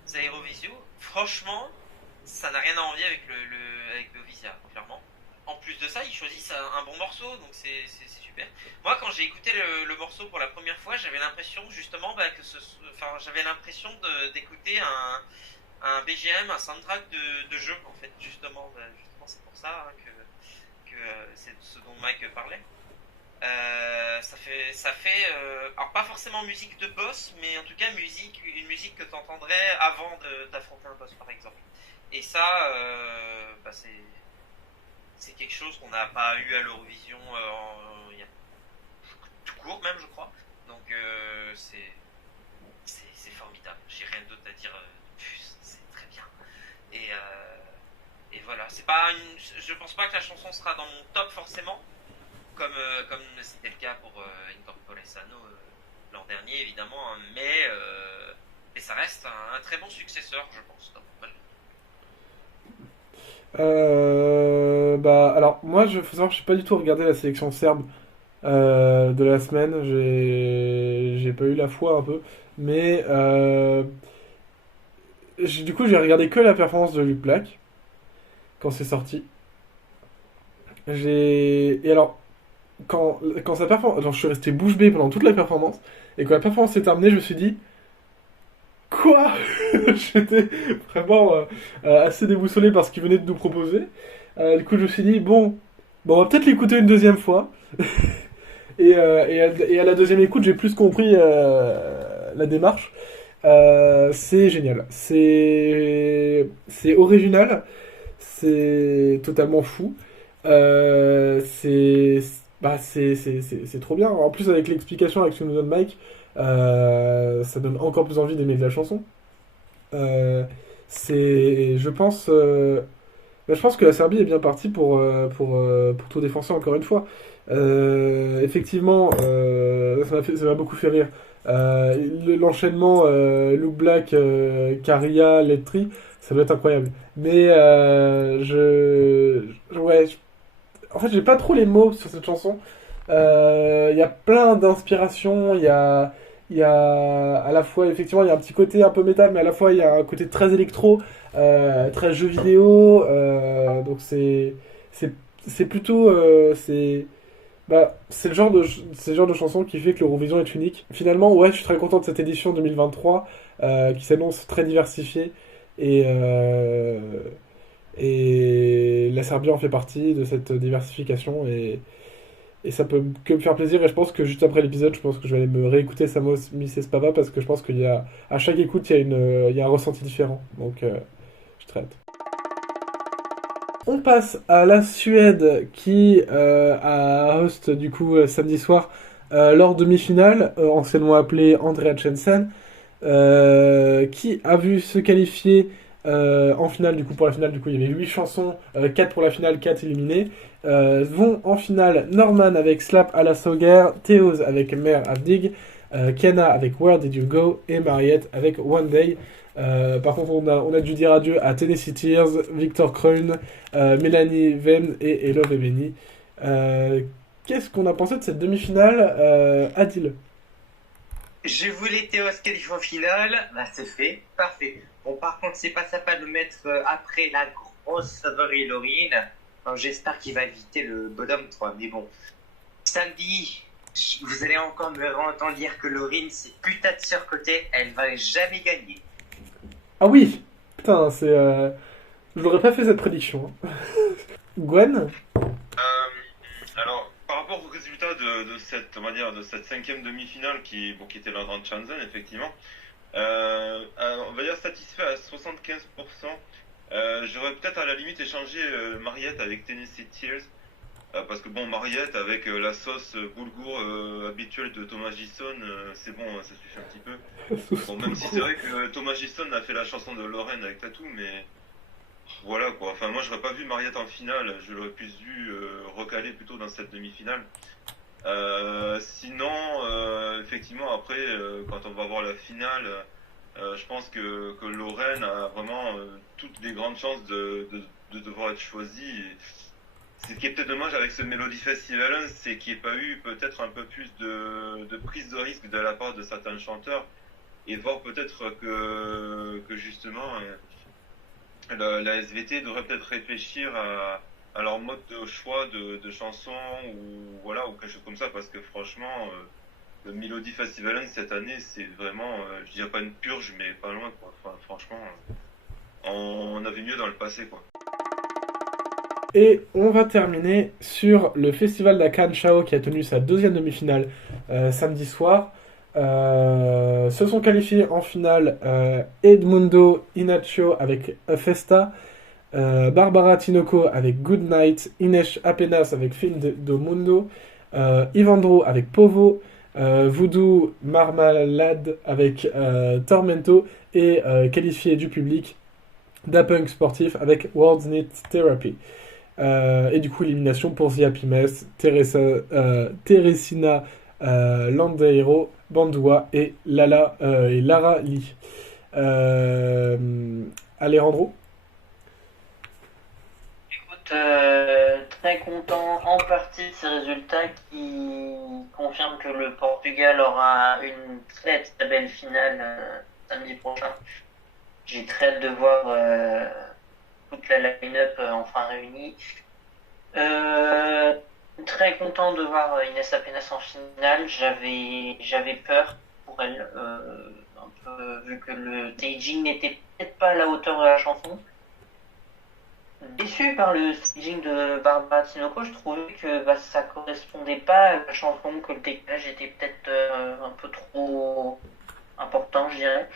Zaerovisio, franchement, ça n'a rien à envier avec le Visia, clairement. En plus de ça, ils choisissent un bon morceau, donc c'est super. Moi, quand j'ai écouté le morceau pour la première fois, j'avais l'impression justement j'avais l'impression d'écouter un BGM, un soundtrack de jeu en fait, justement c'est pour ça hein, que c'est ce dont Mike parlait. Ça fait alors pas forcément musique de boss, mais en tout cas une musique que tu entendrais avant d'affronter un boss par exemple. Et ça, c'est quelque chose qu'on n'a pas eu à l'Eurovision il y a tout court même je crois. Donc c'est formidable. J'ai rien d'autre à dire de plus. C'est très bien. Et voilà. C'est pas je pense pas que la chanson sera dans mon top forcément, comme c'était le cas pour Incorpore Sano l'an dernier évidemment, hein, mais ça reste un très bon successeur je pense. Alors moi faut savoir que je n'ai pas du tout regardé la sélection serbe de la semaine, j'ai pas eu la foi un peu, mais du coup j'ai regardé que la performance de Luke Black quand c'est sorti. Et alors quand sa performance, genre, je suis resté bouche bée pendant toute la performance, et quand la performance s'est terminée je me suis dit quoi. J'étais vraiment assez déboussolé par ce qu'il venait de nous proposer. Du coup je me suis dit bon on va peut-être l'écouter une deuxième fois. Et à la deuxième écoute, j'ai plus compris la démarche. C'est génial. C'est original. C'est totalement fou. C'est trop bien. En plus, avec l'explication avec ce que nous donne Mike, ça donne encore plus envie d'aimer de la chanson. Je pense que la Serbie est bien partie pour tout défoncer encore une fois. Effectivement, ça m'a beaucoup fait rire L'enchaînement Luke Black, Caria, Letri, ça doit être incroyable. Mais ouais, en fait, j'ai pas trop les mots sur cette chanson. Il y a plein d'inspirations. Il y a à la fois, effectivement, il y a un petit côté un peu métal, mais à la fois, il y a un côté très électro, très jeu vidéo. Donc, c'est, c'est plutôt. C'est c'est le genre de chanson qui fait que l'Eurovision est unique. Finalement, ouais, je suis très content de cette édition 2023 qui s'annonce très diversifiée. Et, euh, et la Serbie en fait partie de cette diversification. Et ça peut que me faire plaisir. Et je pense que juste après l'épisode, je pense que je vais aller me réécouter Samos Mises Pava parce que je pense qu'il y a, à chaque écoute, il y a un ressenti différent. Donc, je traite. On passe à la Suède qui a host du coup samedi soir leur demi-finale, anciennement appelée Andrea Jensen, qui a vu se qualifier en finale. Du coup, pour la finale, du coup, il y avait 8 chansons, 4 pour la finale, 4 éliminées. Vont en finale Norman avec Slap à la Sauger, Theos avec Mare Avdig, Kiana avec Where Did You Go et Mariette avec One Day. Par contre, on a dû dire adieu à Tennessee Tears, Victor Kreun, Mélanie Venn et Elo Vebeni. Qu'est-ce qu'on a pensé de cette demi-finale, Adil? Je voulais Théos qualifié en finale, bah c'est fait, parfait. Bon, par contre, c'est pas sympa de mettre après la grosse favori Laurine. Alors, j'espère qu'il va éviter le bottom 3, mais bon. Samedi, vous allez encore me entendre dire que Laurine, c'est putain de surcoté, elle va jamais gagner. Ah oui! Putain, je n'aurais pas fait cette prédiction. Gwen? Alors, par rapport au résultat de cette, on va dire, de cette 5e demi-finale qui était la Grande Chanson, effectivement, on va dire satisfait à 75%. J'aurais peut-être à la limite échangé Mariette avec Tennessee Tears. Parce que bon, Mariette avec la sauce boulgour habituelle de Thomas Gison, c'est bon, ça suffit un petit peu. Bon, même si c'est vrai que Thomas Gison a fait la chanson de Lorraine avec Tattoo, mais voilà quoi. Enfin, moi j'aurais pas vu Mariette en finale, je l'aurais plus vu recaler plutôt dans cette demi-finale. Sinon, effectivement, après, quand on va voir la finale, je pense que Lorraine a vraiment toutes les grandes chances de devoir être choisie. Ce qui est peut-être dommage avec ce Melody Festival, c'est qu'il n'y ait pas eu peut-être un peu plus de prise de risque de la part de certains chanteurs et voir peut-être que justement la SVT devrait peut-être réfléchir à leur mode de choix de chansons ou voilà ou quelque chose comme ça parce que franchement le Melody Festival cette année c'est vraiment je dirais pas une purge mais pas loin quoi. Enfin, franchement on a vu mieux dans le passé quoi. Et on va terminer sur le festival d'Akan Chao qui a tenu sa deuxième demi-finale samedi soir. Se sont qualifiés en finale Edmundo Inacio avec Festa, Barbara Tinoco avec Good Night, Ines Apenas avec Fin do Mundo, Ivandro avec Povo, Voodoo Marmalade avec Tormento et qualifié du public Da-Punk Sportif avec World's Need Therapy. Et du coup, élimination pour The Happy Mess, Teresina Landeiro, Bandua et Lara Lee. Alejandro? Écoute, très content en partie de ces résultats qui confirment que le Portugal aura une très très belle finale samedi prochain. J'ai très hâte de voir toute la line-up enfin réunie. Très content de voir Inès Apenas en finale. J'avais peur pour elle, un peu vu que le staging n'était peut-être pas à la hauteur de la chanson. Déçu par le staging de Barbara Tinoco, je trouvais que ça correspondait pas à la chanson, que le décalage était peut-être un peu trop important, je dirais.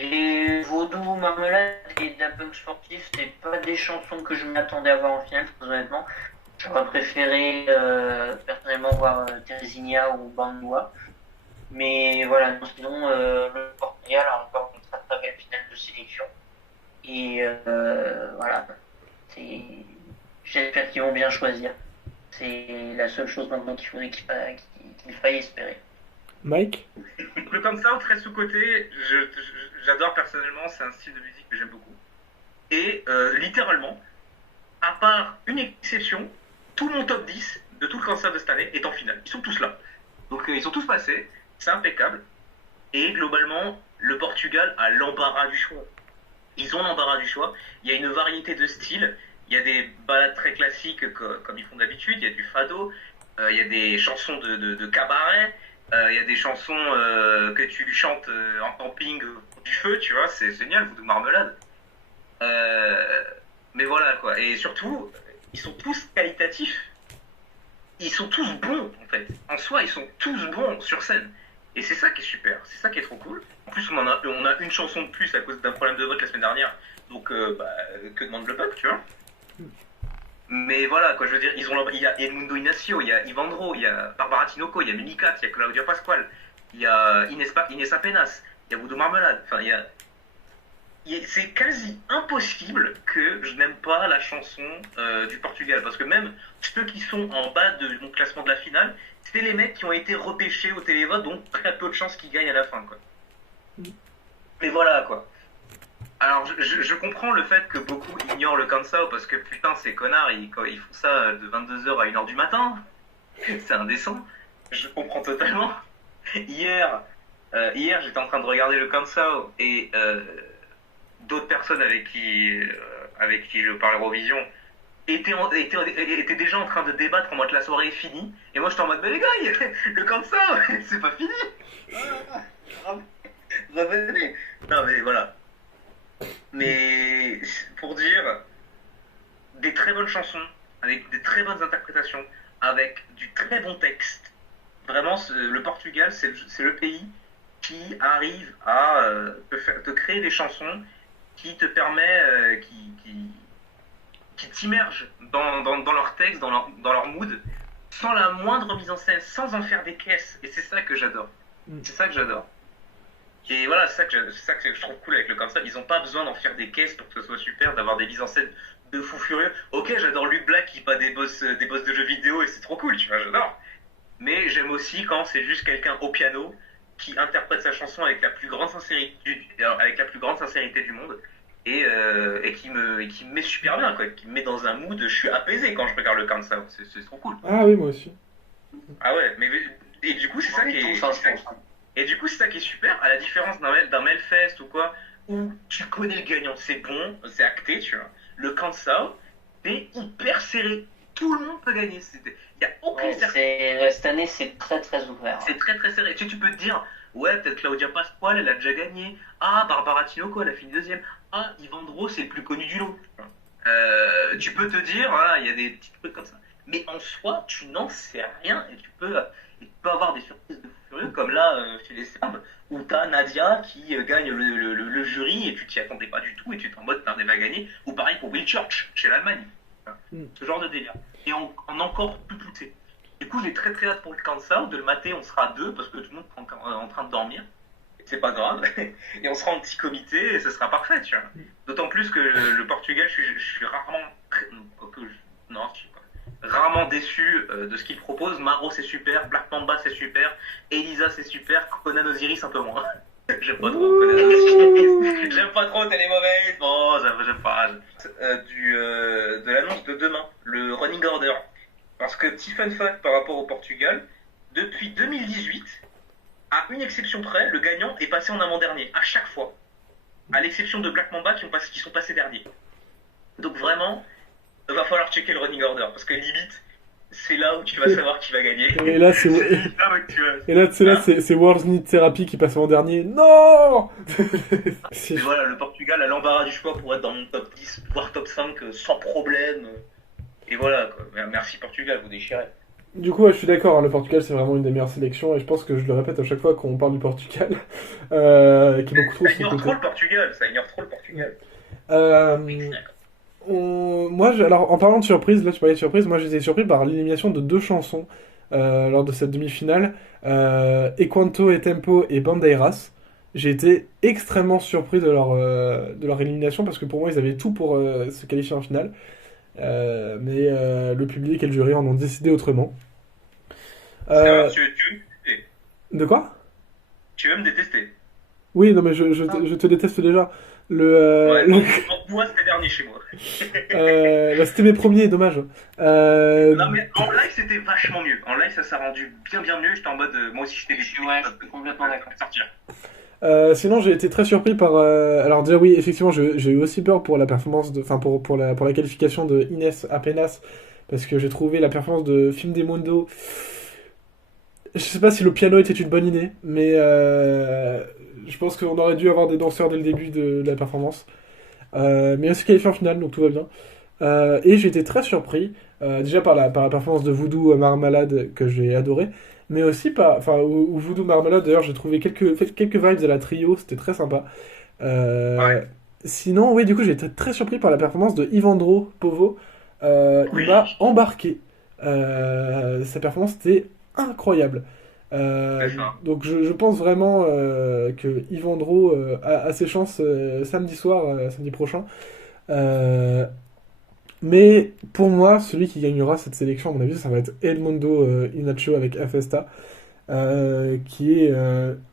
Les Vaudou, Marmelade et Da-Punk Sportif, c'est pas des chansons que je m'attendais à voir en finale, très honnêtement. J'aurais préféré personnellement voir Teresinha ou Bandua. Mais voilà, non, sinon le Portugal a encore une très très belle finale de sélection. Et voilà, j'espère qu'ils vont bien choisir. C'est la seule chose maintenant qu'il faudrait qu'il faille espérer. Mike? Le Kansao, très sous-côté, j'adore personnellement, c'est un style de musique que j'aime beaucoup. Et littéralement, à part une exception, tout mon top 10 de tout le Kansao de cette année est en finale. Ils sont tous là. Donc ils sont tous passés, c'est impeccable. Et globalement, le Portugal a l'embarras du choix. Ils ont l'embarras du choix. Il y a une variété de styles. Il y a des ballades très classiques comme ils font d'habitude. Il y a du fado. Il y a des chansons de cabaret. Il y a des chansons que tu chantes en camping du feu, tu vois. C'est génial, Voodoo Marmelade. Mais voilà quoi. Et surtout, ils sont tous qualitatifs. Ils sont tous bons en fait. En soi, ils sont tous bons sur scène. Et c'est ça qui est super, c'est ça qui est trop cool. En plus, on a une chanson de plus à cause d'un problème de vote la semaine dernière. Donc, que demande le peuple, tu vois. Mais voilà, quoi, je veux dire, il y a Edmundo Inacio, il y a Ivandro, il y a Barbara Tinoco, il y a Mimikat, il y a Claudia Pascual, il y a Inès Apenas, il y a Voodoo Marmelade. Enfin, c'est quasi impossible que je n'aime pas la chanson du Portugal. Parce que même ceux qui sont en bas de mon classement de la finale, c'est les mecs qui ont été repêchés au télévote, donc très peu de chances qu'ils gagnent à la fin, quoi. Mais voilà, quoi. Alors, je comprends le fait que beaucoup ignorent le Kansao, parce que putain, ces connards, ils font ça de 22h à 1h du matin. C'est indécent. Je comprends totalement. Hier, j'étais en train de regarder le Kansao, et d'autres personnes avec qui je parle Eurovision étaient déjà en train de débattre en mode la soirée est finie. Et moi, j'étais en mode, mais les gars, le Kansao, c'est pas fini. Revenez. Non, mais voilà. Mais pour dire, des très bonnes chansons, avec des très bonnes interprétations, avec du très bon texte. Vraiment, le Portugal, c'est le pays qui arrive à te créer des chansons qui te permet, qui t'immergent dans leur texte, dans leur mood, sans la moindre mise en scène, sans en faire des caisses. Et c'est ça que j'adore. C'est ça que j'adore. Et voilà, c'est ça que je trouve cool avec le Kansai. Ils n'ont pas besoin d'en faire des caisses pour que ce soit super, d'avoir des mises en scène de fou furieux. Ok, j'adore Luke Black qui bat des boss de jeux vidéo et c'est trop cool, tu vois, j'adore. Mais j'aime aussi quand c'est juste quelqu'un au piano qui interprète sa chanson avec la plus grande sincérité du monde et qui me met super bien, quoi, qui me met dans un mood. Je suis apaisé quand je regarde le Kansai. C'est trop cool. Ah oui, moi aussi. Ah ouais, et du coup c'est ça qui est. Et du coup, c'est ça qui est super, à la différence d'un Melfest ou quoi, où tu connais le gagnant, c'est bon, c'est acté, tu vois. Le Kansao, c'est hyper serré. Tout le monde peut gagner. Il n'y a aucune certitude. Cette année, c'est très très ouvert. C'est très très serré. Tu peux te dire, ouais, peut-être Claudia Pascual, elle a déjà gagné. Ah, Barbara Tinoco, elle a fini deuxième. Ah, Ivandro, c'est le plus connu du lot. Tu peux te dire, voilà, il y a des petits trucs comme ça. Mais en soi, tu n'en sais rien et tu peux avoir des surprises de fou furieux, comme là, chez les Serbes, où t'as Nadia qui gagne le jury et tu t'y attendais pas du tout et tu t'es en mode, elle va gagner. Ou pareil pour Will Church, chez l'Allemagne. Ce genre de délire. Et en encore plus poussé. Du coup, j'ai très très hâte pour le Kansao. De le mater, on sera deux parce que tout le monde est en train de dormir. C'est pas grave. Et on sera en petit comité et ce sera parfait, tu vois. D'autant plus que le Portugal, je suis rarement. Rarement déçu de ce qu'il propose. Maro c'est super, Black Mamba c'est super, Elisa c'est super, Conan Osiris un peu moins. J'aime pas trop Conan Osiris. J'aime pas trop Télé Mauvaise. Bon, j'aime pas. De l'annonce de demain, le running order. Parce que petit fun fact par rapport au Portugal, depuis 2018, à une exception près, le gagnant est passé en avant-dernier, à chaque fois. À l'exception de Black Mamba qui sont passés derniers. Donc vraiment, il va falloir checker le running order, parce que limite, c'est là où tu vas savoir qui va gagner. Et là, c'est World Need Therapy qui passe en dernier. Non. Et voilà, le Portugal a l'embarras du choix pour être dans mon top 10, voire top 5, sans problème. Et voilà, quoi. Merci Portugal, vous déchirez. Du coup, je suis d'accord, hein, le Portugal c'est vraiment une des meilleures sélections et je pense que je le répète à chaque fois qu'on parle du Portugal. Qui est beaucoup trop ça ignore trop le Portugal. Moi, alors en parlant de surprise, là tu parlais de surprise, moi j'étais surpris par l'élimination de deux chansons lors de cette demi-finale, Enquanto et Tempo et Bandeiras. J'ai été extrêmement surpris de leur élimination parce que pour moi ils avaient tout pour se qualifier en finale. Mais le public et le jury en ont décidé autrement. De quoi ? tu veux me détester. Oui, non, mais je te déteste déjà. Le, Ouais, moi, c'était dernier chez moi. bah, c'était mes premiers, dommage. Non, mais en live, c'était vachement mieux. En live, ça s'est rendu bien mieux. J'étais en mode, moi aussi, j'étais déçu. Ouais, je suis complètement d'accord. Sortir. Sinon, j'ai été très surpris par. Alors, déjà, oui, effectivement, j'ai eu aussi peur pour la performance enfin, pour la qualification de Inès Apenas, parce que j'ai trouvé la performance de Film des Mundo. Je sais pas si le piano était une bonne idée, mais je pense qu'on aurait dû avoir des danseurs dès le début de la performance. Mais aussi qualifié en finale, donc tout va bien. Et j'ai été très surpris, déjà par la performance de Voodoo Marmalade que j'ai adoré, mais aussi par. Enfin, ou Voodoo Marmalade, d'ailleurs, j'ai trouvé quelques vibes à la trio, c'était très sympa. Ouais. Sinon, oui, du coup, j'ai été très surpris par la performance de Ivandro Povo. Oui. Il m'a embarqué. Sa performance était incroyable. C'est ça. Donc je pense vraiment que Ivandro a ses chances samedi soir, samedi prochain. Mais pour moi, celui qui gagnera cette sélection, à mon avis, ça va être Edmundo Inacho avec Festa, qui est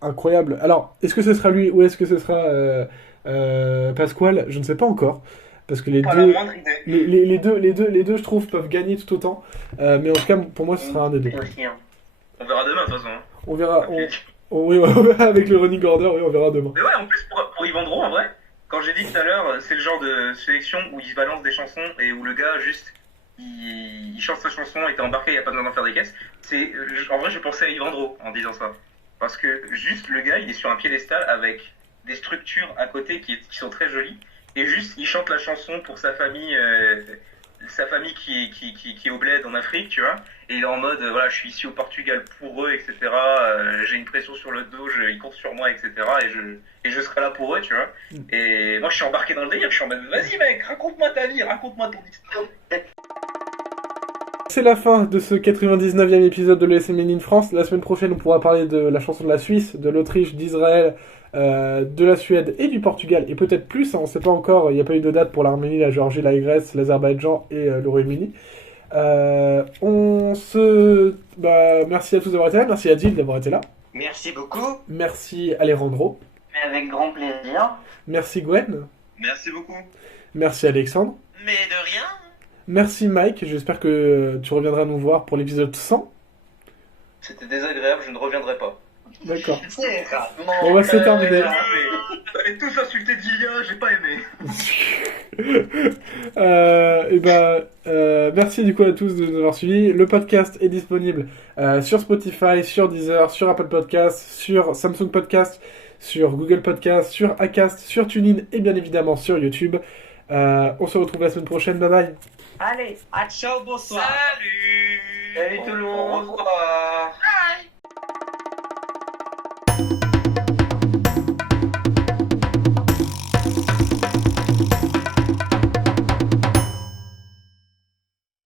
incroyable. Alors, est-ce que ce sera lui ou est-ce que ce sera Pasquale? Je ne sais pas encore. Parce que Pas la moindre idée. les deux, je trouve, peuvent gagner tout autant. Mais en tout cas, pour moi, ce sera un des deux. Aussi, hein. On verra demain, de toute façon. Hein. On verra. Ok. Oui, avec le running order, oui, on verra demain. Mais ouais, en plus, pour Yvandro, en vrai, quand j'ai dit tout à l'heure, c'est le genre de sélection où il se balance des chansons et où le gars, juste, il chante sa chanson et t'es embarqué, il n'y a pas besoin d'en faire des caisses. En vrai, je pensais à Yvandro en disant ça. Parce que juste, le gars, il est sur un piédestal avec des structures à côté qui sont très jolies. Et juste, il chante la chanson pour sa famille qui est au bled en Afrique, tu vois. Et il est en mode, voilà, je suis ici au Portugal pour eux, etc. J'ai une pression sur le dos, ils comptent sur moi, etc. Et je serai là pour eux, tu vois. Et moi, je suis embarqué dans le délire, je suis en mode, vas-y mec, raconte-moi ta vie, raconte-moi ton histoire. C'est la fin de ce 99e épisode de l'ESM in France. La semaine prochaine, on pourra parler de la chanson de la Suisse, de l'Autriche, d'Israël, de la Suède et du Portugal. Et peut-être plus, hein, on ne sait pas encore, il n'y a pas eu de date pour l'Arménie, la Géorgie, la Grèce, l'Azerbaïdjan et le Royaume-Uni. Merci à tous d'avoir été là, merci à Gilles d'avoir été là. Merci beaucoup. Merci Alejandro. Mais avec grand plaisir. Merci Gwen. Merci beaucoup. Merci Alexandre. Mais de rien. Merci Mike, j'espère que tu reviendras nous voir pour l'épisode 100. C'était désagréable, je ne reviendrai pas. D'accord. C'est ça. On va se terminer. Vous avez tous insulté Dilia, j'ai pas aimé. Merci du coup à tous de nous avoir suivis. Le podcast est disponible sur Spotify, sur Deezer, sur Apple Podcast, sur Samsung Podcast, sur Google Podcast, sur Acast, sur TuneIn et bien évidemment sur YouTube. On se retrouve la semaine prochaine. Bye bye. Allez, Ciao, bonsoir. Salut. salut tout le monde. Au revoir.